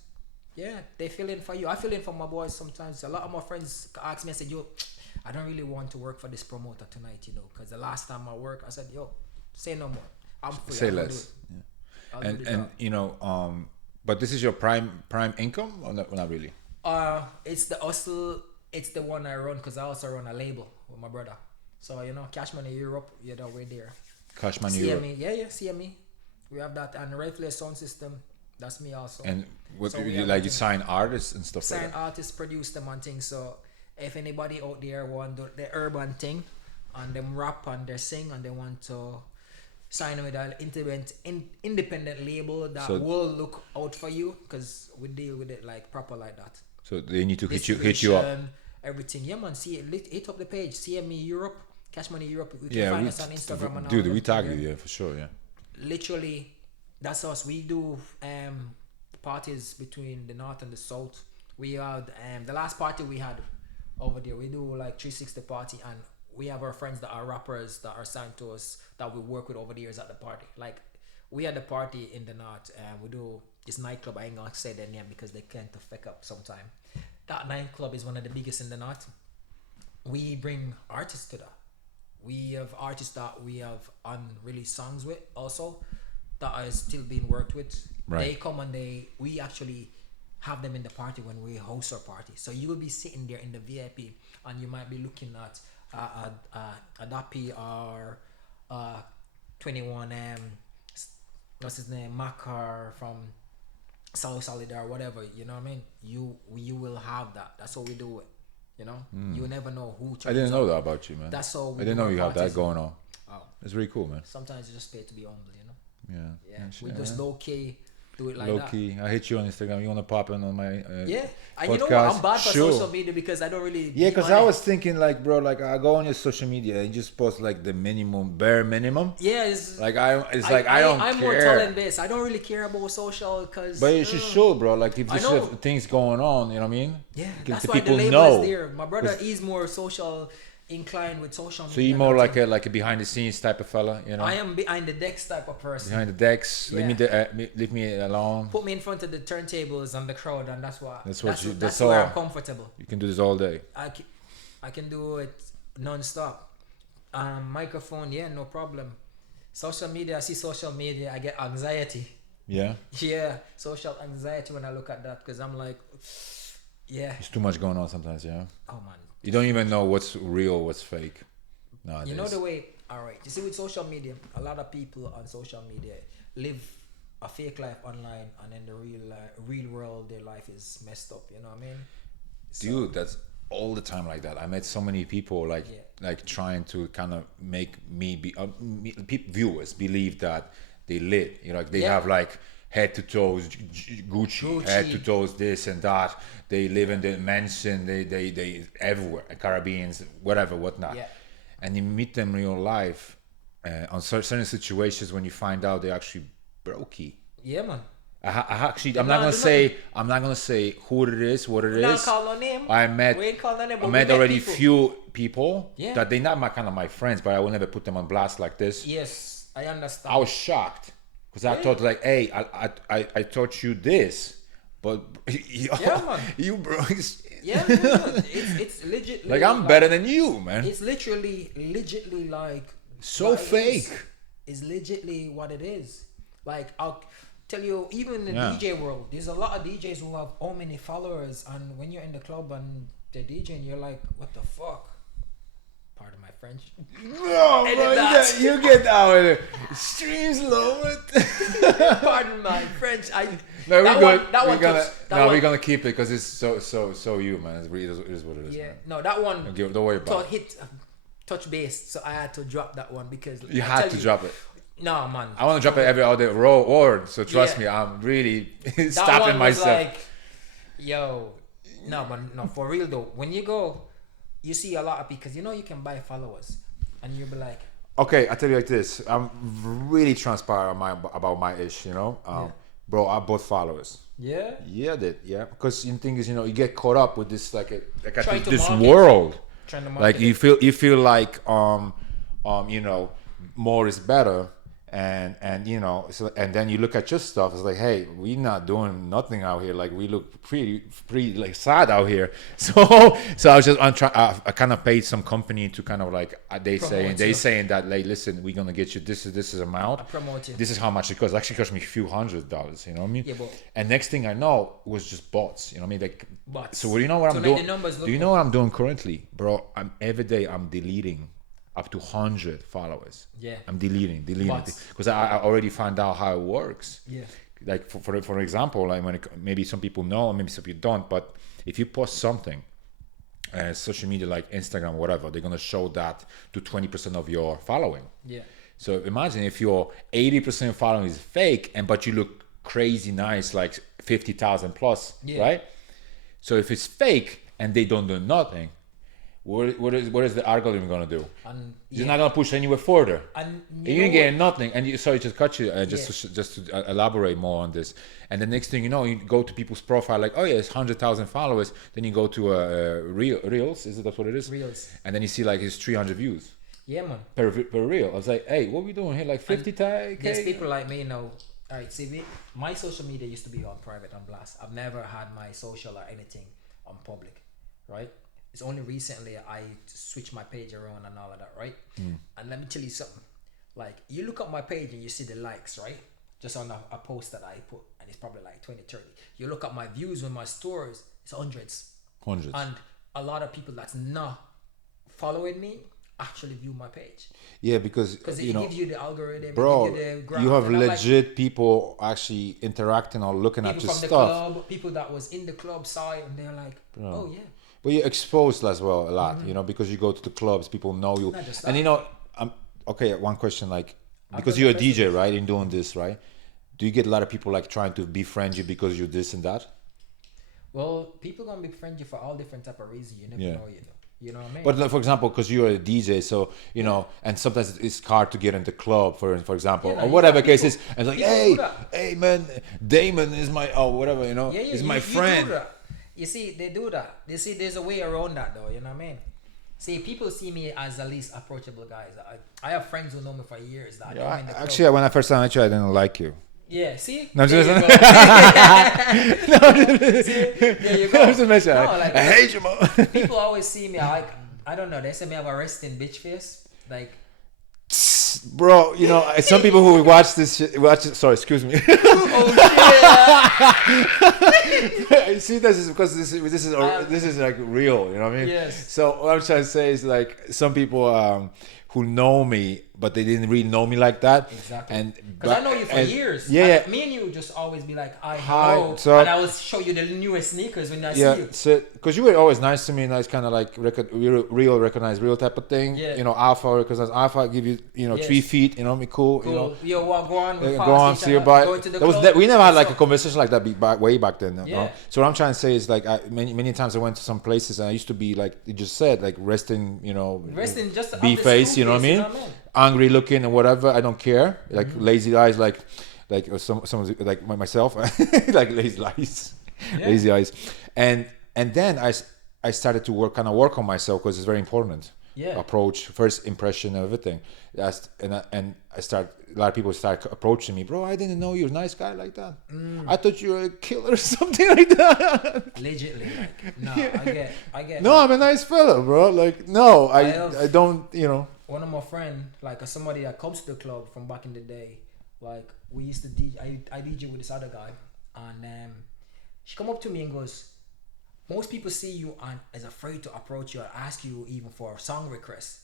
Yeah, they fill in for you. I fill in for my boys sometimes. A lot of my friends ask me, I said, yo, I don't really want to work for this promoter tonight, you know, because the last time I worked, I said, yo, say no more. I'm free. say I'll do less. it. Yeah. I'll do the And job. you know, but this is your prime income or not really? It's the hustle. It's the one I run because I also run a label with my brother. So you know, Cash Money Europe, you know, we're there. Cash money. Europe. CME, CME. We have that and Red Flare sound system. That's me also. And what So we you have like? You everything. sign artists and stuff like Sign that. artists, produce them and things. So if anybody out there want the urban thing and them rap and they sing and they want to sign with an independent label that So- will look out for you because we deal with it like proper like that. So they need to hit you up. Distribution, everything. Yeah, man. See, hit up the page. CME Europe, Cash Money Europe. You can Yeah, find us on Instagram and all dude, them we tag things, you, yeah, for sure, yeah. Literally, that's us. We do parties between the north and the south. We had the last party we had over there. We do like 360 party, and we have our friends that are rappers that are signed to us that we work with over the years at the party. Like we had the party in the north, and we do this nightclub. I ain't gonna say their name because they can't fuck up sometime. That nightclub is one of the biggest in the north. We bring artists to that. We have artists that we have unreleased songs with also that are still being worked with. Right. They come and we actually have them in the party when we host our party. So you will be sitting there in the VIP and you might be looking at a Dappy or 21 what's his name, Makar from Salo Solidar, whatever, you know what I mean? You will have that. That's what we do it. You know? You never know who I didn't turns know up. that about you, man. That's all we I didn't do know at you have that parties. going on. Oh, It's really cool, man. sometimes you just pay to be humble, you know? Yeah. Yeah. shit, We just low key do it like low that. key. I hit you on Instagram. You wanna pop in on my Yeah. And you know what? podcast? I'm bad for Sure. social media because I don't really Yeah, be because on I it. was thinking like, bro, like I go on your social media and just post like the bare minimum. Yeah, it's Like I don't I'm care. more talent based. I don't really care about social because But you should show, bro. Like if I there's know. things going on, you know what I mean? yeah, Because that's the why the people label know. is there. My brother is more social inclined with social media. So you're more and like a behind the scenes type of fella, you know? I am behind the decks type of person. Behind the decks. Yeah. Leave me alone. Put me in front of the turntables and the crowd, and that's what. That's That's what you- that's that's where all. I'm comfortable. You can do this all day. I can do it non-stop. Microphone, yeah, no problem. Social media, I see social media, I get anxiety. Yeah. Yeah, social anxiety when I look at that because I'm like, yeah. There's too much going on sometimes, yeah. Oh man, You don't even know what's real, what's fake. Nowadays. you know the way. All right, you see with social media, a lot of people on social media live a fake life online, and in the real world, their life is messed up. You know what I mean? Dude, that's all the time like that. I met so many people like trying to kind of make me be viewers believe that they lit. You know, like they Yeah. have like head to toes Gucci, head to toes this and that. They live in the mansion. They everywhere, Caribbeans, whatever, whatnot. Yeah. And you meet them in real life on certain situations when you find out they're actually brokey. Yeah, man. I'm not gonna say who it is, what it We don't is. call no name. I met We ain't call no name, but I we met met already people. few people Yeah. that they're not my friends, but I will never put them on blast like this. Yes, I understand. I was shocked because I thought like, hey, I taught you this, but Yeah, man. you bro, Yeah, man. It's legit. like I'm better than you, man. It's literally like So what it fake. is legitly what it is. Like I'll tell you, even in the Yeah. DJ world, there's a lot of DJs who have how many followers, and when you're in the club and the DJ, and you're like, what the fuck? Pardon my French. No, Edit bro, that. you get our streams lowered. Pardon my French. No, we're that good. One, that we're one gonna touched, that no, one, we're gonna keep it because it's so you, man. It is what it is. yeah. Man. No, that one. Don't worry about it. Hit touch base, so I had to drop that one because You had to drop it. No, man. I want to drop it every other word, so trust Yeah. me, I'm really That stopping one was myself. like, yo, no, but no, for real though. When you go, you see a lot of people because you know you can buy followers, and you'll be like, Okay, I tell you like this. I'm really transparent about my ish, Bro, I bought followers. yeah, Yeah, I did. Yeah, because the thing is, you get caught up with this Trying to this market. world. trying to Like market you feel like more is better, and so, and then you look at your stuff. It's like, hey, we not doing nothing out here. Like we look pretty like sad out here. So I was just I kind of paid some company to kind of like they saying that, like, listen, we're gonna get you this is amount. I promote you. This is how much it costs. It actually cost me a few $100s. You know what I mean? Yeah, but And next thing I know, it was just bots. You know what I mean? Like, bots. so what do you know what To I'm make doing? the numbers look Do you know what I'm doing currently, bro? Every day I'm deleting up to 100 followers. Yeah. I'm deleting Bots. because I already found out how it works. Yeah. Like for example, like maybe some people know, maybe some people don't, but if you post something, social media like Instagram, whatever, they're gonna show that to 20% of your following. Yeah. So imagine if your 80% following is fake, but you look crazy nice, like 50,000 plus, Yeah. right? So if it's fake and they don't do nothing, what is the algorithm gonna do? And It's not gonna push anywhere further. And You ain't getting nothing. And sorry to cut you, just to elaborate more on this. And the next thing you know, you go to people's profile like, oh yeah, it's 100,000 followers. Then you go to Reels, is it that's what it is? Reels. And then you see like it's 300 views Yeah, man. per reel. I was like, hey, what we doing here? Like 50K? There's people like me now. All right, see, my social media used to be on private and blast. I've never had my social or anything on public, right? It's only recently I switched my page around and all of that, right? And let me tell you something. Like, you look at my page and you see the likes, right? Just on a post that I put, and it's probably like 20, 30. You look at my views on my stories, it's hundreds. Hundreds. And a lot of people that's not following me actually view my page. Yeah, because Because it you know, gives you the algorithm, bro, it gives you the graph. you have and I'm like, legit people actually interacting or looking at people your from the stuff. club, people that was in the club side, and they're like, oh yeah. But you're exposed as well a lot, because you go to the clubs, people know you. Not just And that. okay, one question, like, because you're a DJ, right, in doing this, right? Do you get a lot of people like trying to befriend you because you're this and that? Well, people gonna befriend you for all different type of reasons. You never know, you know what I mean? But like, for example, because you're a DJ, so and sometimes it's hard to get in the club, for example, Yeah, or you whatever got case people- is, and like, people hey, do that. hey, man, Damon is my whatever, is my you friend. do that. You see, they do that. They see there's a way around that, though. You know what I mean? See, people see me as the least approachable guys. I have friends who know me for years that I know in the club. Actually, when I first time met you, I didn't like you. Yeah, see? No, there just- you go. See? There you go. I was just mentioning, No, like, I hate you, man. people always see me like, I don't know, they say me have a resting bitch face. Like, Bro, some people who watch this shit, sorry, excuse me. oh shit. See, this is because this is like real, you know what I mean? Yes. So what I'm trying to say is like some people who know me, but they didn't really know me like that. Exactly. Because I know you for years. Yeah, And yeah. me and you just always be like, Hi, hello. so- And I will show you the newest sneakers when I see Yeah, you. so because you were always nice to me, nice kind of like real recognize real type of thing. Yeah. Alpha recognize alpha, give you Yes. 3 feet. Me cool. Cool. Yo, what, go on. We Go pass on, each see you other, bye. go to the That was club. we never had What's like a up? conversation like that way back then. Yeah. So what I'm trying to say is like many times I went to some places and I used to be like you just said like resting, Resting just on B the face, stoop you know what I face, mean? Angry looking and whatever. I don't care. Like lazy eyes, like some like myself, like lazy eyes, lazy eyes, and then I started to work on myself because it's very important. Yeah. Approach, first impression, everything. And I start. A lot of people start approaching me, bro. I didn't know you're a nice guy like that. I thought you were a killer or something like that. Legitly, like, no, I get. No, I'm a nice fella, bro. Like, no, I don't. One of my friend, like somebody that comes to the club from back in the day, like we used to DJ. I DJ with this other guy, and she come up to me and goes, most people see you and is afraid to approach you or ask you even for a song request,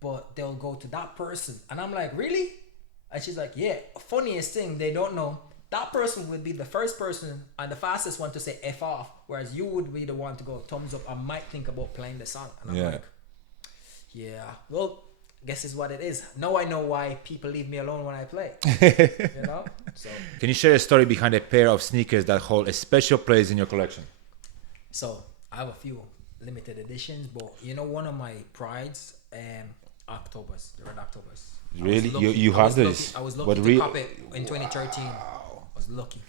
but they'll go to that person, and I'm like, really? And she's like, yeah. Funniest thing, they don't know that person would be the first person and the fastest one to say F off, whereas you would be the one to go thumbs up. I might think about playing the song, and I'm like, yeah, well, guess is what it is. Now I know why people leave me alone when I play. You know. So can you share a story behind a pair of sneakers that hold a special place in your collection? So I have a few limited editions, but you know, one of my prides, Octobers, the Red Octobers. Really, you have this? I was lucky to cop it in 2013. Wow. I was lucky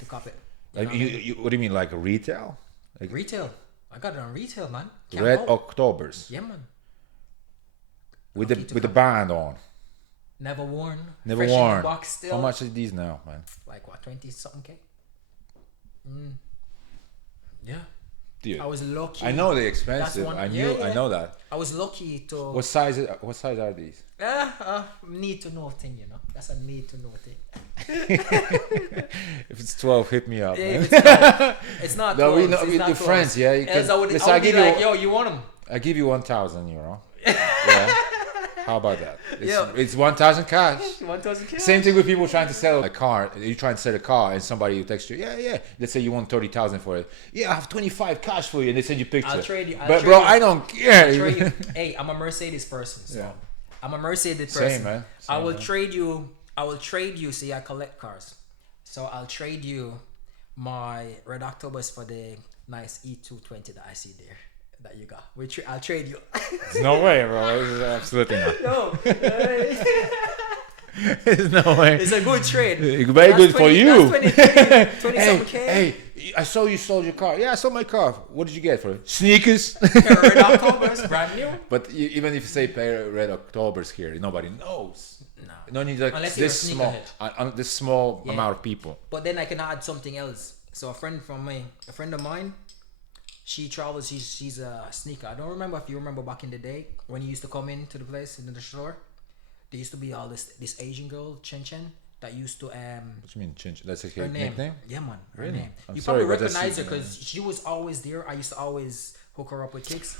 to cop it. Like what do you mean, like retail? Like retail. I got it on retail, man. Red Octobers. Yeah, man. With the band on. Never worn. Never Fresh worn. In the box still. How much are these now, man? Like what, 20 something K? Yeah. Dude, I was lucky. I know they're expensive. I know that. I was lucky to. What size are these? Need to know thing, you know. That's a need to know thing. If it's 12, hit me up. Yeah, Man. it's not. No, we 12, know we're friends. Yeah, you can. I would be like, yo, you want them? I give you 1,000 euro. Yeah. How about that? Yeah. It's 1,000 cash. 1,000 cash. Same thing with people trying to sell a car. You trying to sell a car and somebody texts you, yeah. Let's say you want 30,000 for it. Yeah, I have 25 cash for you, and they send you pictures. I'll trade you. But bro, I don't care. I'll trade you. Hey, I'm a Mercedes person. So Yeah. I'm a Mercedes person. Same, man. I will trade you. See, I collect cars, so I'll trade you my Red Octobers for the nice E220 that I see there. That you got. I'll trade you. There's no way, bro. It's absolutely not. No. There's no way. It's a good trade. Very good for you. 20 something K. Hey, I saw you sold your car. Yeah, I sold my car. What did you get for it? Sneakers. Red Octobers, brand new. But even if you say pay Red Octobers here, nobody knows. No need like Unless this you're small, this small amount of people. But then I can add something else. So a friend of mine, she travels. She's a sneaker. I don't remember if you remember back in the day when you used to come into the place in the store. There used to be all this Asian girl, Chen Chen, that used to What do you mean, Chinch? That's her a name. nickname? Yeah, man. Her Really? name. I'm You sorry, probably but that's- recognize her because she was always there. I used to always hook her up with kicks.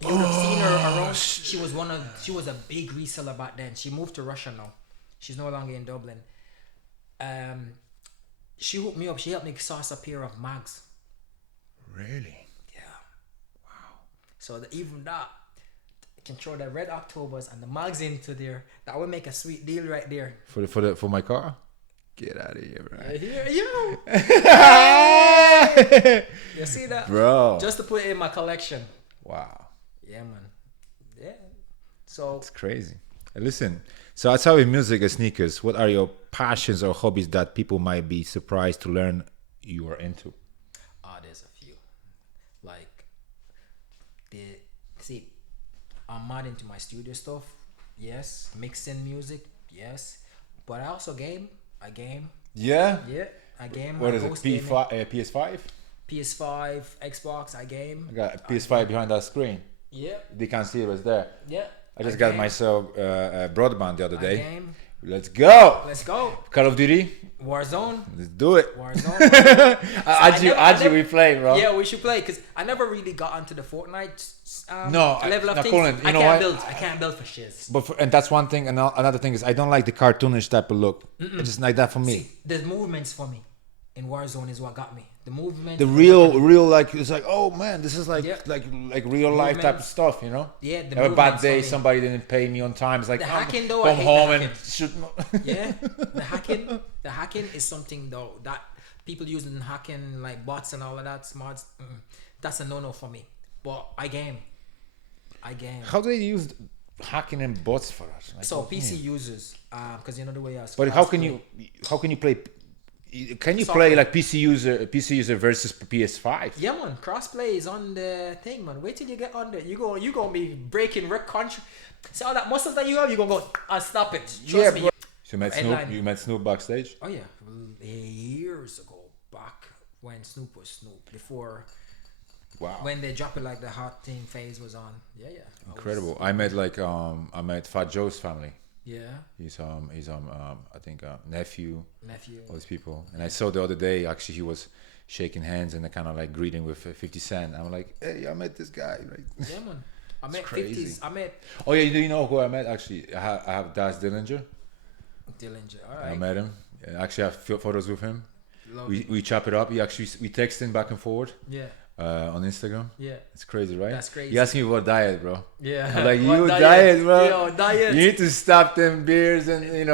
You would have seen her around. She was a big reseller back then. She moved to Russia now. She's no longer in Dublin. She hooked me up. She helped me source a pair of mags. Really? Yeah. Wow. So even that can throw the Red Octobers and the mags into there. That would make a sweet deal right there. For my car? Get out of here, bro. You see that? Bro. Just to put it in my collection. Wow. Yeah, man. Yeah. So It's crazy. Listen, so outside of music and sneakers, what are your passions or hobbies that people might be surprised to learn you are into? there's a few. Like I'm mad into my studio stuff. Yes. Mixing music. Yes. But I also game. I game. Yeah? Yeah. I game. What I is it? host gaming. PS5? PS5, Xbox, I game. I got a PS5 behind that screen. Yeah. They can't see it, it's there. Yeah. I just got myself broadband the other day. Game. Let's go. Let's go. Call of Duty. Warzone. Let's do it. Warzone. Aji, we play, bro. Yeah, we should play because I never really got onto the Fortnite level of things. Colin, I can't build. I can't build for shiz. And that's one thing. And another thing is I don't like the cartoonish type of look. It's just like that for me. See, the movements for me in Warzone is what got me. The movement. The real like it's like, oh man, this is like Yeah. like real life type of stuff, you know. Yeah, the Have a bad movements day, for me. somebody didn't pay me on time. It's like The oh, hacking though, I come hate home the and hacking. shoot. Yeah, the hacking is something though that people using hacking like bots and all of that mods. That's a no for me. But I game. How do they use hacking and bots for us? Like, So what do you PC mean? users, because you know the way I. But how can you play? Can you play like PC user versus PS5? Yeah, man, crossplay is on the thing, man. Wait till you get on there. You gonna be breaking rec country. See all that muscles that you have, you gonna go and stop it. Trust me. Bro. So Headline. you met Snoop backstage? Oh yeah, years ago, back when Snoop was Snoop, before Wow. when they drop it like the hot thing phase was on. Yeah. Incredible. I met Fat Joe's family. Yeah. He's I think nephew, Nephew. all these people. And I saw the other day actually he was shaking hands and kind of like greeting with 50 Cent. I'm like, hey, I met this guy. Like, Yeah, man. I it's met crazy. 50s. I met Oh yeah, you know who I met actually? I have Das Dillinger. Dillinger. All I right. met him. Yeah, actually, I have photos with him. Lovely. We chop it up. We texting back and forward Yeah. on Instagram. Yeah. It's crazy, right? That's crazy. He asked me about diet, bro. Yeah. I'm like, What you diet, bro. Yo, diet. You need to stop them beers and Hey,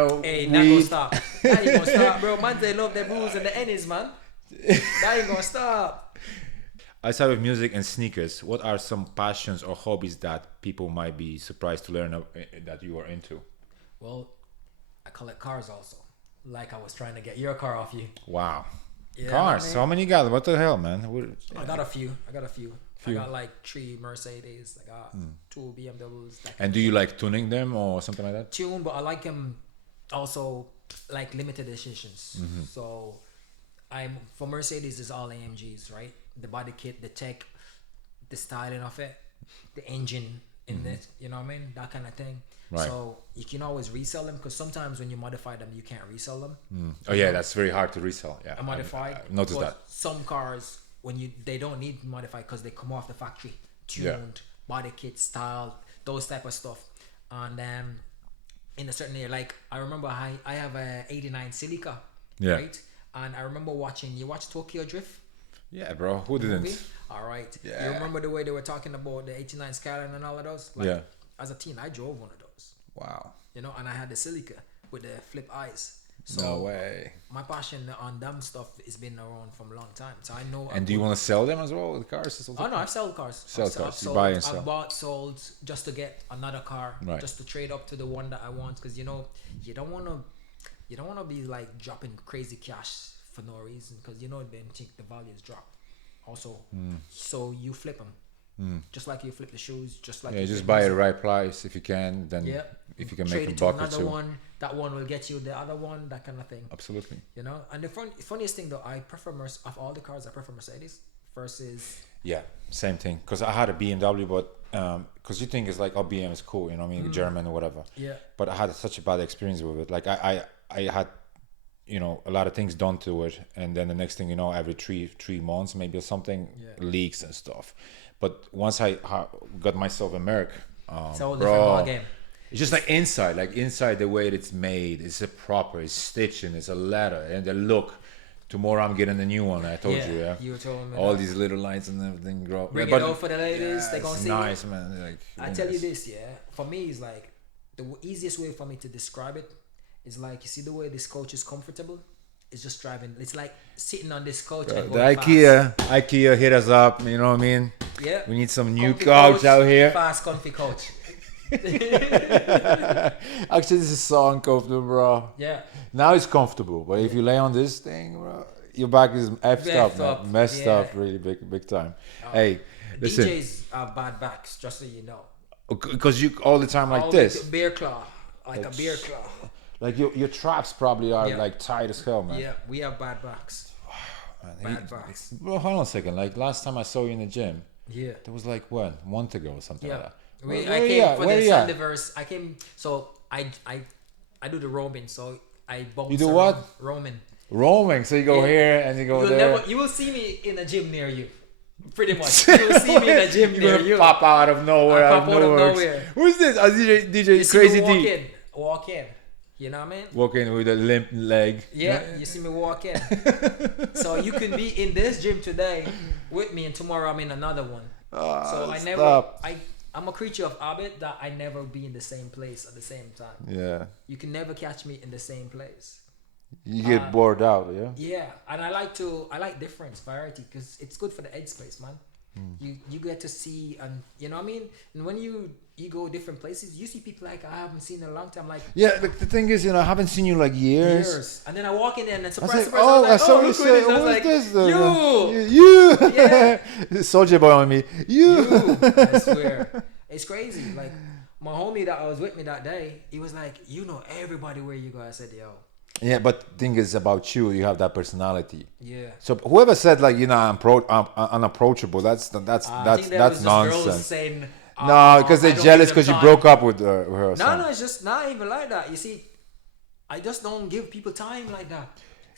not gonna weed. stop. That ain't gonna stop, bro. Man, they love their booze and the ennies, man. That ain't gonna stop. Outside of music and sneakers, what are some passions or hobbies that people might be surprised to learn that you are into? Well, I collect cars also. Like I was trying to get your car off you. Wow. Yeah, Cars. man. How many you got? What the hell, man? I got a few. I Few. got like 3 Mercedes. I got 2 BMWs. That And do you like tuning them or something like that? tune, but I like them also like limited editions. So I'm for Mercedes is all AMGs, right? The body kit, the tech, the styling of it, the engine in it, you know what I mean? That kind of thing. Right. So you can always resell them because sometimes when you modify them, you can't resell them. Oh yeah, that's very hard to resell. Yeah, A modified. I noticed but that. some cars when they don't need modified because they come off the factory tuned, Yeah. body kit, style, those type of stuff. And in a certain area, like I remember I have a '89 Celica, Yeah. right? And I remember you watch Tokyo Drift Yeah, bro. Who didn't? movie? All right. Yeah. You remember the way they were talking about the '89 Skyline and all of those? Like, Yeah. As a teen, I drove one of those, Wow. you know, and I had the Celica with the flip eyes. So No way. my passion on them stuff has been around from a long time. So I know. And do you want to sell them as well? The cars? Oh no, I've sold cars. Sell I've cars. You sold, buy and sell. I've bought, sold just to get another car, Right. just to trade up to the one that I want. Because you don't want to be like dropping crazy cash for no reason. Because then think the values drop. Also, so you flip them, just like you flip the shoes, just like Yeah, you just flip buy at music. the right price if you can. Then Yeah. if you can Trade make a it to buck or another two. one. That one will get you the other one. That kind of thing. Absolutely. And the funniest thing though, I prefer of all the cars, I prefer Mercedes versus. Yeah, same thing. Because I had a BMW, but because you think it's like, oh, BM is cool, German or whatever. Yeah. But I had such a bad experience with it. Like I had, a lot of things done to it, and then the next thing you know, every three months maybe or something, leaks and stuff. But once I got myself a Merc, It's a whole different ball game. it's just like inside the way it's made, it's it's stitching, it's a leather, and the look. Tomorrow I'm getting the new one. I told you, yeah. You told me All that. these little lights and everything grow. Bring But it out for the ladies. They gonna it's see. nice, man. Like, I really tell you nice. this, yeah. For me, it's like the easiest way for me to describe it is like you see the way this coach is comfortable. It's just driving. It's like sitting on this coach and The going IKEA hit us up. You know what I mean? fast. Yeah. We need some new Comfy couch out here. Fast, comfy coach. Actually, this is so uncomfortable, bro. Yeah. Now it's comfortable, but if you lay on this thing, bro, your back is effed up, man. up, Messed yeah. up, really big time. Hey, listen, DJs have bad backs, just so you know. because you all the time like All this, with a beer claw, like a beer claw. like your traps probably are Yeah. like tight as hell, man. Yeah, we have bad backs. Man, Bad backs. Bro, hold on a second. Like last time I saw you in the gym, Yeah. that was like what, a month ago or something like Yeah. that. I came for Where the you at? Sundiverse. I came, so I do the roaming. So I bounce You do around. what? Roaming. Roaming. So you go Yeah. here and you go there. You will see me in a gym near you. Pretty much. You will see me in a gym You're near gonna you. pop out of nowhere. I pop out of nowhere. Who's this? DJ You see Crazy me walk D. in. Walk in. You know what I mean? Walking with a limp leg. Yeah, you see me walk in. So you could be in this gym today with me, and tomorrow I'm in another one. So I'm a creature of habit that I never be in the same place at the same time. Yeah. You can never catch me in the same place. You get bored out, yeah? Yeah, and I like difference, variety, because it's good for the headspace, man. You get to see, and you know what I mean. And when you go different places, you see people like I haven't seen in a long time, like Yeah, the thing is, I haven't seen you like years. And then I walk in there and then I surprise, was surprise, like, I was I like, saw you look say, who it is. I who was is like, this? you. You! Soldier boy on me. You! I swear. It's crazy. Like, my homie that I was with me that day, he was like, you know everybody where you go. I said, yo. Yeah, but thing is about you have that personality. Yeah. So whoever said like I'm unapproachable, that's I think there was just girls nonsense. saying No, because I they're don't jealous give them because you time. broke up with her or No, something. no, it's just not even like that. You see, I just don't give people time like that.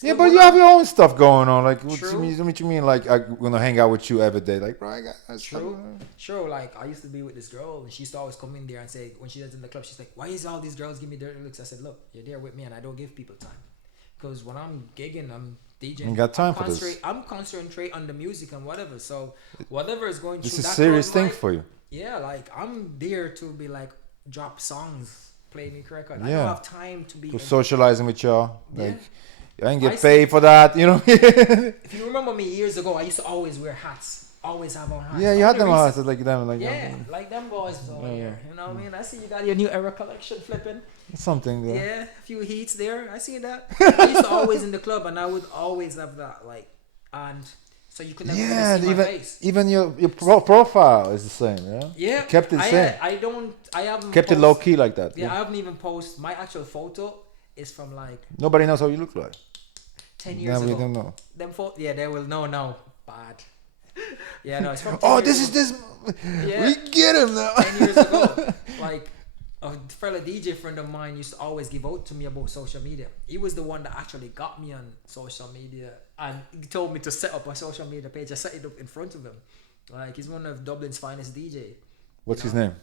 Yeah, So but when you have I'm your own stuff going on. Like, true, what you mean? Like, I'm gonna hang out with you every day? Like, bro, I got stuff. true, true. Like I used to be with this girl, and she used to always come in there and say when she was in the club, she's like, "Why is all these girls give me dirty looks?" I said, "Look, you're there with me, and I don't give people time, because when I'm gigging, I'm You DJing, got time for this. I'm concentrate on the music and whatever. So whatever is going This through is a that serious club thing night, for you. yeah, like I'm there to be like drop songs, play me record. I don't Yeah. have time to be. For socializing with y'all. Yeah. Like, I ain't I get see. paid for that, you know? If you remember me years ago, I used to always wear hats. Always have on hats. Yeah, you had Only them recent- hats like them. Like, Yeah, like them boys over Yeah, here. You know what I mean? I see you got your new era collection flipping. something, yeah. Yeah, a few heats there. I see that. I used to always in the club, and I would always have that, like, and so you could never Yeah, really see my even face. even your profile is the same, yeah? Yeah, You kept it the same. I haven't Kept it low key like that. Yeah, I haven't even posted. My actual photo is from like Nobody knows how you look like. 10 years Yeah, we ago. don't know. Yeah, they will know now. Bad. Yeah, no, it's from 10 Oh, years this ago. is this. Yeah. We get him now. 10 years ago, like a fellow DJ friend of mine used to always give out to me about social media. He was the one that actually got me on social media, and he told me to set up a social media page. I set it up in front of him. Like he's one of Dublin's finest DJ. What's his name?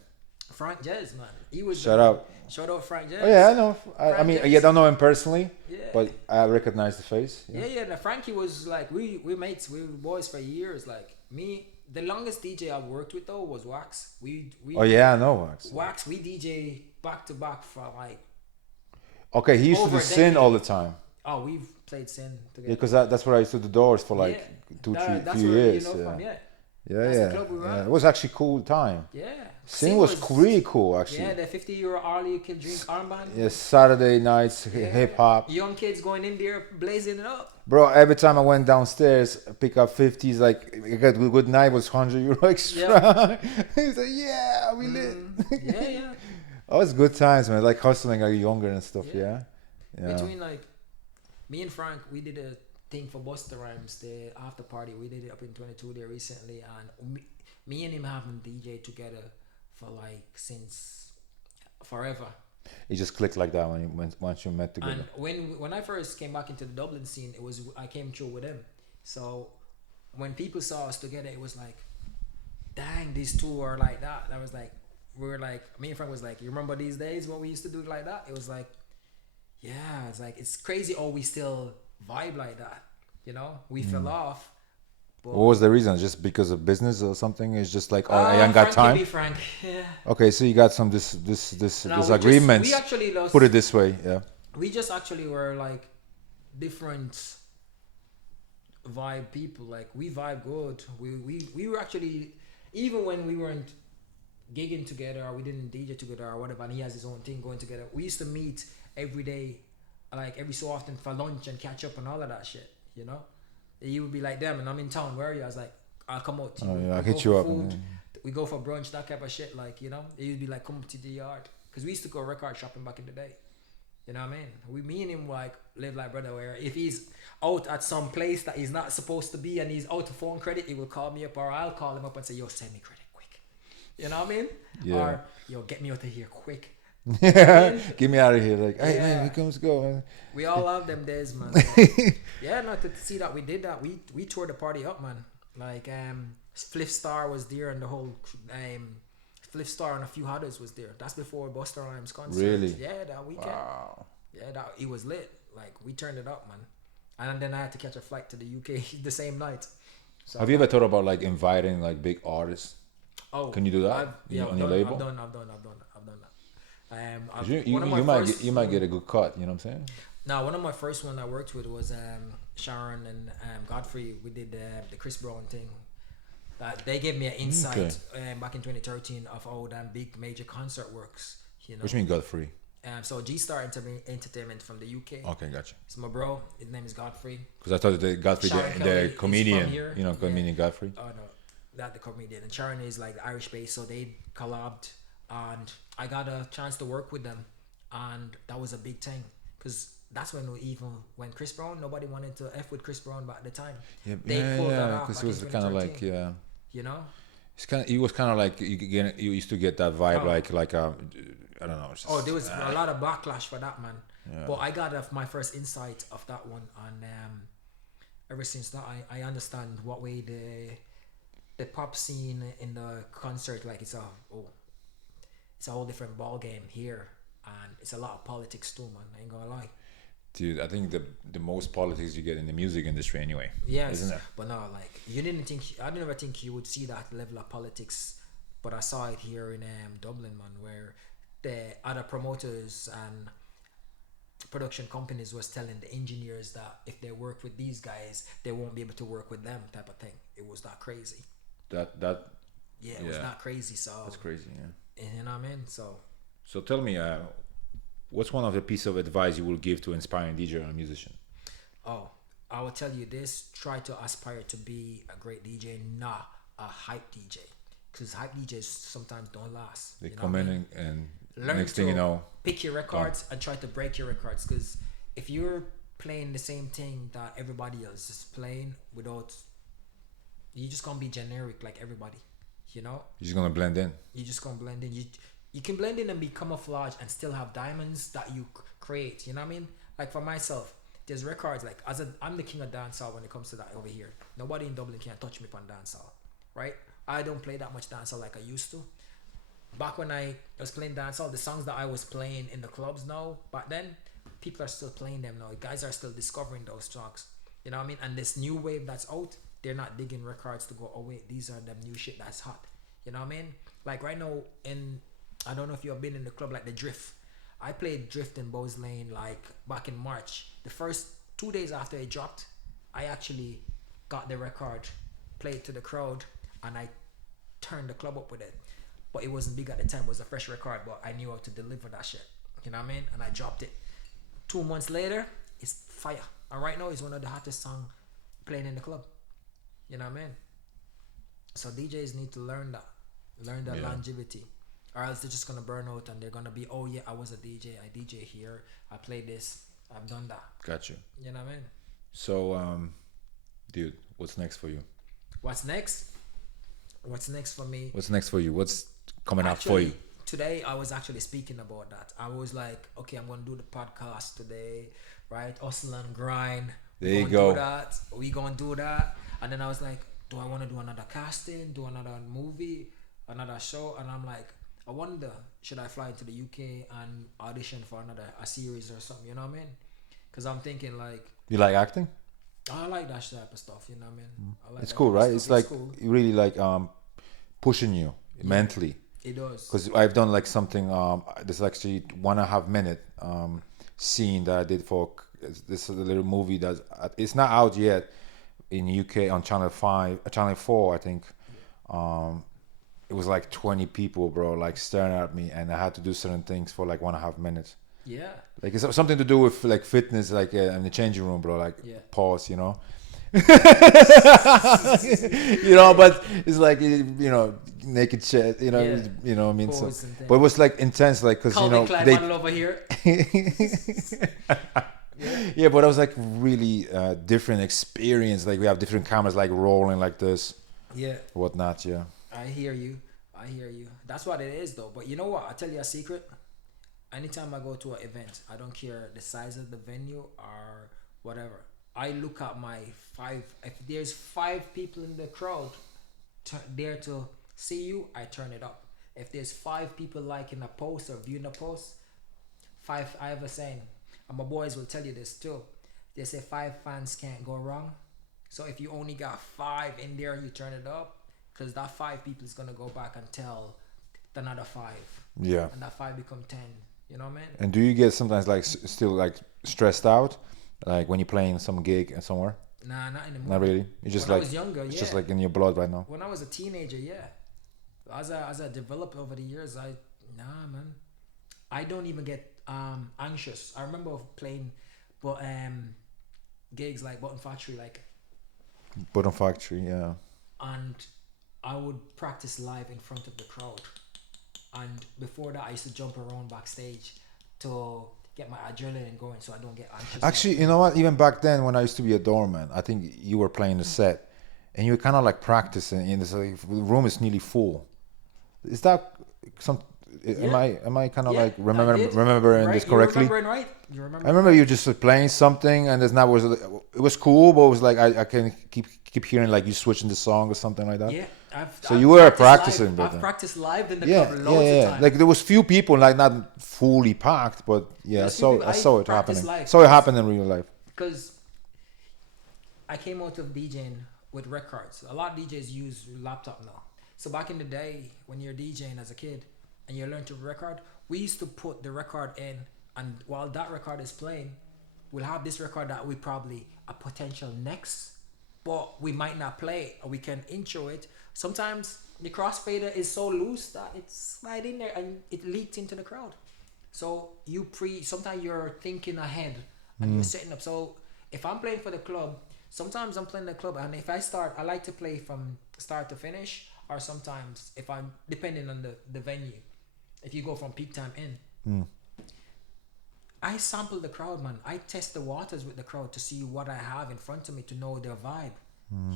Frank Jez, man. He was Shout out. Shout out Frank Jez. Oh yeah, I know. I Frank mean, Jez. yeah, I don't know him personally, Yeah. but I recognize the face. Yeah. Now, Frankie was like we mates, we were boys for years. Like me, the longest DJ I've worked with though was Wax. We Oh yeah, I know Wax. Wax. We DJ back to back for like Okay, he used to Over do a Sin decade. all the time. we've played Sin Yeah, together. because that's where I used to do doors for like That's few where years. you know Yeah. from, yeah. Yeah, That's the yeah. club we were Yeah. at. It was actually cool time. Yeah. Sin was really cool actually. Yeah, the 50 euro hourly you can drink armband. Yeah, Saturday nights, Yeah. hip hop. Young kids going in there blazing it up. Bro, every time I went downstairs, pick up 50s, like, I got good night was €100 extra. He's like, yeah, we lit. Yeah. Oh, it's good times, man. Like hustling like younger and stuff, yeah. Yeah. Between like me and Frank, we did a thing for Busta Rhymes, the after party. We did it up in 22 there recently, and me and him haven't DJ together for like since forever. It just clicked like that once you met together. And when I first came back into the Dublin scene, it was I came through with him. So when people saw us together, it was like, dang, these two are like that. I was like, we were like, me and Frank was like, you remember these days when we used to do it like that? It was like, yeah, it's like it's crazy. Oh, we still vibe like that. You know, we fell off. But, What was the reason? Just because of business or something? It's just like, oh, I ain't got Frank can be time. Frank. Yeah. Okay, so you got some this No, disagreements. we actually lost. Put it this way, yeah. We just actually were like different vibe people. Like we vibe good. We were actually, even when we weren't gigging together or we didn't DJ together or whatever, and he has his own thing going together, we used to meet every day, like every so often for lunch and catch up and all of that shit, you know. You would be like, damn, and I'm in town, where are you? I was like, I'll come out to you. Oh, yeah, I'll We hit go you for up, food, man. we go for brunch, that type of shit, like, you know. You'd be like, come to the yard, because we used to go record shopping back in the day. You know what I mean? Me and him like live like brother, where if he's out at some place that he's not supposed to be and he's out of phone credit, he will call me up, or I'll call him up and say, yo, send me credit quick. You know what I mean? Yeah. Or, yo, get me out of here quick. Yeah, get me out of here. Like, hey, Yeah. man, we go, man. We all have them days, man. Yeah, no, to see that we did that, we tore the party up, man. Like, Fliff Star was there, and the whole Fliff Star and a few others was there. That's before Busta Rhymes concert. Really? Yeah, that weekend. Wow. Yeah, that it was lit. Like we turned it up, man. And then I had to catch a flight to the UK the same night. So Have you ever thought about like inviting like big artists? Oh, Can you do that on your label? I've done that. You might get a good cut. You know what I'm saying? Now, one of my first one I worked with was Sharon and Godfrey. We did the Chris Brown thing. They gave me an insight back in 2013 of how that big major concert works. You know. Which mean Godfrey? So G Star Entertainment from the UK. Okay, gotcha. It's my bro. His name is Godfrey. Because I thought that Godfrey, Sharon Kelly the is comedian, from here. you know, comedian Godfrey. Oh no, that the comedian. And Sharon is like Irish based, so they collabed, and I got a chance to work with them, and that was a big thing because that's when Chris Brown, nobody wanted to f with Chris Brown, but at the time they pulled that off. Because Back it was in kind of like 2013, you know. It was kind of like you used to get that vibe, Oh, like I don't know. It's oh, just, there was a lot of backlash for that, man. yeah. But I got my first insight of that one, and ever since that, I understand what way the pop scene in the concert, like it's a whole different ball game here, and it's a lot of politics too, man. I ain't gonna lie. Dude, I think the most politics you get in the music industry anyway, Yes, isn't it? but no, like you didn't think I didn't ever think you would see that level of politics, but I saw it here in Dublin, man, where the other promoters and production companies was telling the engineers that if they work with these guys, they won't be able to work with them, type of thing. It was that crazy. That Yeah, it was yeah, that crazy. So that's crazy. Yeah. you know what I mean. So So tell me, what's one of the piece of advice you will give to inspiring DJ or musician? oh, I will tell you this: try to aspire to be a great DJ, not a hype DJ, because hype DJs sometimes don't last. They You know come what I in mean? and Learn next to thing you know, pick your records and try to break your records, because if you're playing the same thing that everybody else is playing without, you're just gonna be generic like everybody, you know. you're just gonna blend in. You're just gonna blend in. You can blend in and be camouflage and still have diamonds that you create, you know what I mean. Like for myself, there's records like I'm the king of dancehall when it comes to that over here. Nobody in Dublin can touch me on dancehall, right? I don't play that much dancehall like I used to. Back when I was playing dancehall, the songs that I was playing in the clubs now, back then, people are still playing them now. Guys are still discovering those songs. You know what I mean? And this new wave that's out, they're not digging records to go, oh wait, these are them new shit that's hot. You know what I mean? Like right now I don't know if you've been in the club like the Drift. I played Drift in Bowes Lane like back in March. The first 2 days after it dropped, I actually got the record, played it to the crowd, and I turned the club up with it. But it wasn't big at the time, it was a fresh record, but I knew how to deliver that shit. You know what I mean? And I dropped it. 2 months later, it's fire. And right now it's one of the hottest songs playing in the club. You know what I mean? So DJs need to learn that. Learn that longevity. Or else they're just gonna burn out and they're gonna be, oh yeah, I was a DJ, I DJ here, I played this, I've done that. Got you. You know what I mean? So, dude, what's next for you? What's next? What's next for me? What's next for you? What's coming up for Actually, you? today I was actually speaking about that. I was like, okay, I'm gonna do the podcast today, right? Hustle and grind. There you gonna go. Do that. We gonna do that. And then I was like, do I want to do another casting? Do another movie? Another show? And I'm like, I wonder, should I fly to the UK and audition for a series or something? You know what I mean? Because I'm thinking like, You like acting? I like that type of stuff. You know what I mean? I like It's that cool, type of right? stuff. It's like cool. really like pushing you mentally. It does. Because I've done like something. There's actually 1.5 minute scene that I did for this little movie that it's not out yet in UK on Channel 4, I think. It was like 20 people, bro, like staring at me, and I had to do certain things for like 1.5 minutes. Yeah. Like it's something to do with like fitness, like in the changing room, bro. Like pause, you know. You know, but it's like naked shit, you know, you know what I mean. So, but it was like intense, like because they over here. Yeah, but it was like really different experience. Like we have different cameras, like rolling like this, whatnot. Yeah, I hear you. That's what it is, though. But you know what? I'll tell you a secret. Anytime I go to an event, I don't care the size of the venue or whatever. I look at my 5. If there's 5 people in the crowd there to see you, I turn it up. If there's 5 people liking a post or viewing a post, 5. I have a saying, and my boys will tell you this too. They say 5 fans can't go wrong. So if you only got 5 in there, you turn it up, because that 5 people is gonna go back and tell another 5. Yeah. And that 5 become 10. You know what I mean? And do you get sometimes like still like stressed out, like when you're playing some gig and somewhere? Nah, not anymore. Not really. You just when like I was younger, it's yeah. just like in your blood right now. When I was a teenager, yeah. As I developed over the years, man. I don't even get anxious. I remember playing, but gigs like Button Factory, Button Factory, yeah. And I would practice live in front of the crowd. And before that, I used to jump around backstage to get my adrenaline going, so I don't get anxious. Actually, you know what? Even back then, when I used to be a doorman, I think you were playing the set, and you're kind of like practicing, and it's like the room is nearly full. Is that some? Am I kind of like remembering right. this correctly? You're remembering right. You remember. I remember you just playing something, and there's not was it was cool, but it was like I can keep hearing like you switching the song or something like that. Yeah, So you were practicing, live. but I've practiced live in the yeah, club loads of times. Like there was few people, like not fully packed, but yeah, I saw it happening. Saw it happen in real life. Because I came out of DJing with records. A lot of DJs use laptop now. So back in the day, when you're DJing as a kid and you learn to record, we used to put the record in, and while that record is playing, we'll have this record that we probably a potential next, but we might not play, or we can intro it. Sometimes the crossfader is so loose that it's right in there and it leaked into the crowd. So sometimes you're thinking ahead and you're setting up. So if I'm playing for the club, sometimes I'm playing the club, and if I like to play from start to finish, or sometimes if I'm depending on the venue, if you go from peak time in, I sample the crowd, man. I test the waters with the crowd to see what I have in front of me to know their vibe,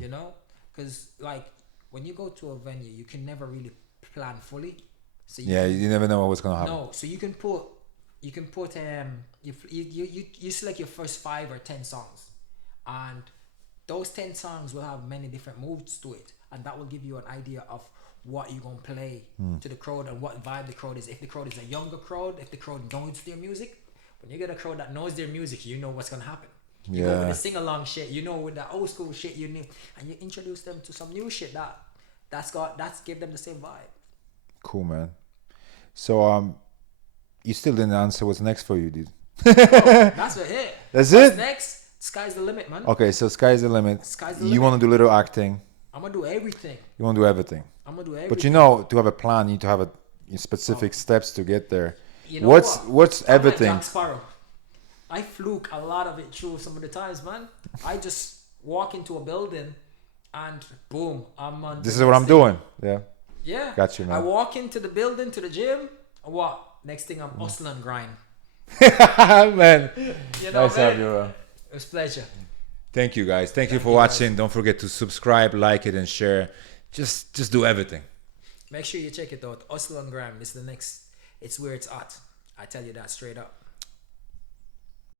you know? Because like when you go to a venue, you can never really plan fully. So you never know what's gonna happen. No, so you can put you select your first 5 or 10 songs, and those 10 songs will have many different moves to it, and that will give you an idea of what you're gonna play to the crowd and what vibe the crowd is. If the crowd is a younger crowd, if the crowd knows their music. When you get a crowd that knows their music, you know what's gonna happen. You go with the sing along shit, you know, with the old school shit, you need, and you introduce them to some new shit that's give them the same vibe. Cool, man. So you still didn't answer what's next for you, dude. That's it. That's what's it. Next, sky's the limit, man. Okay, so sky's the limit. Sky's the you limit. want to do a little acting. I'm gonna do everything. You want to do everything. I'm gonna do everything. But you know, to have a plan, you need to have specific steps to get there. You know what's everything? Like Jack Sparrow. I fluke a lot of it through some of the times, man. I just walk into a building and boom, I'm on. This is what I'm doing. Yeah. Yeah. Got you, man. I walk into the building, to the gym, and what? Next thing I'm hustling and grind. Man. You know, nice to have you around. It was a pleasure. Thank you, guys. Thank you for watching. Guys. Don't forget to subscribe, like it, and share. Just do everything. Make sure you check it out. Hustle and grind. This is the next. It's where it's at. I tell you that straight up.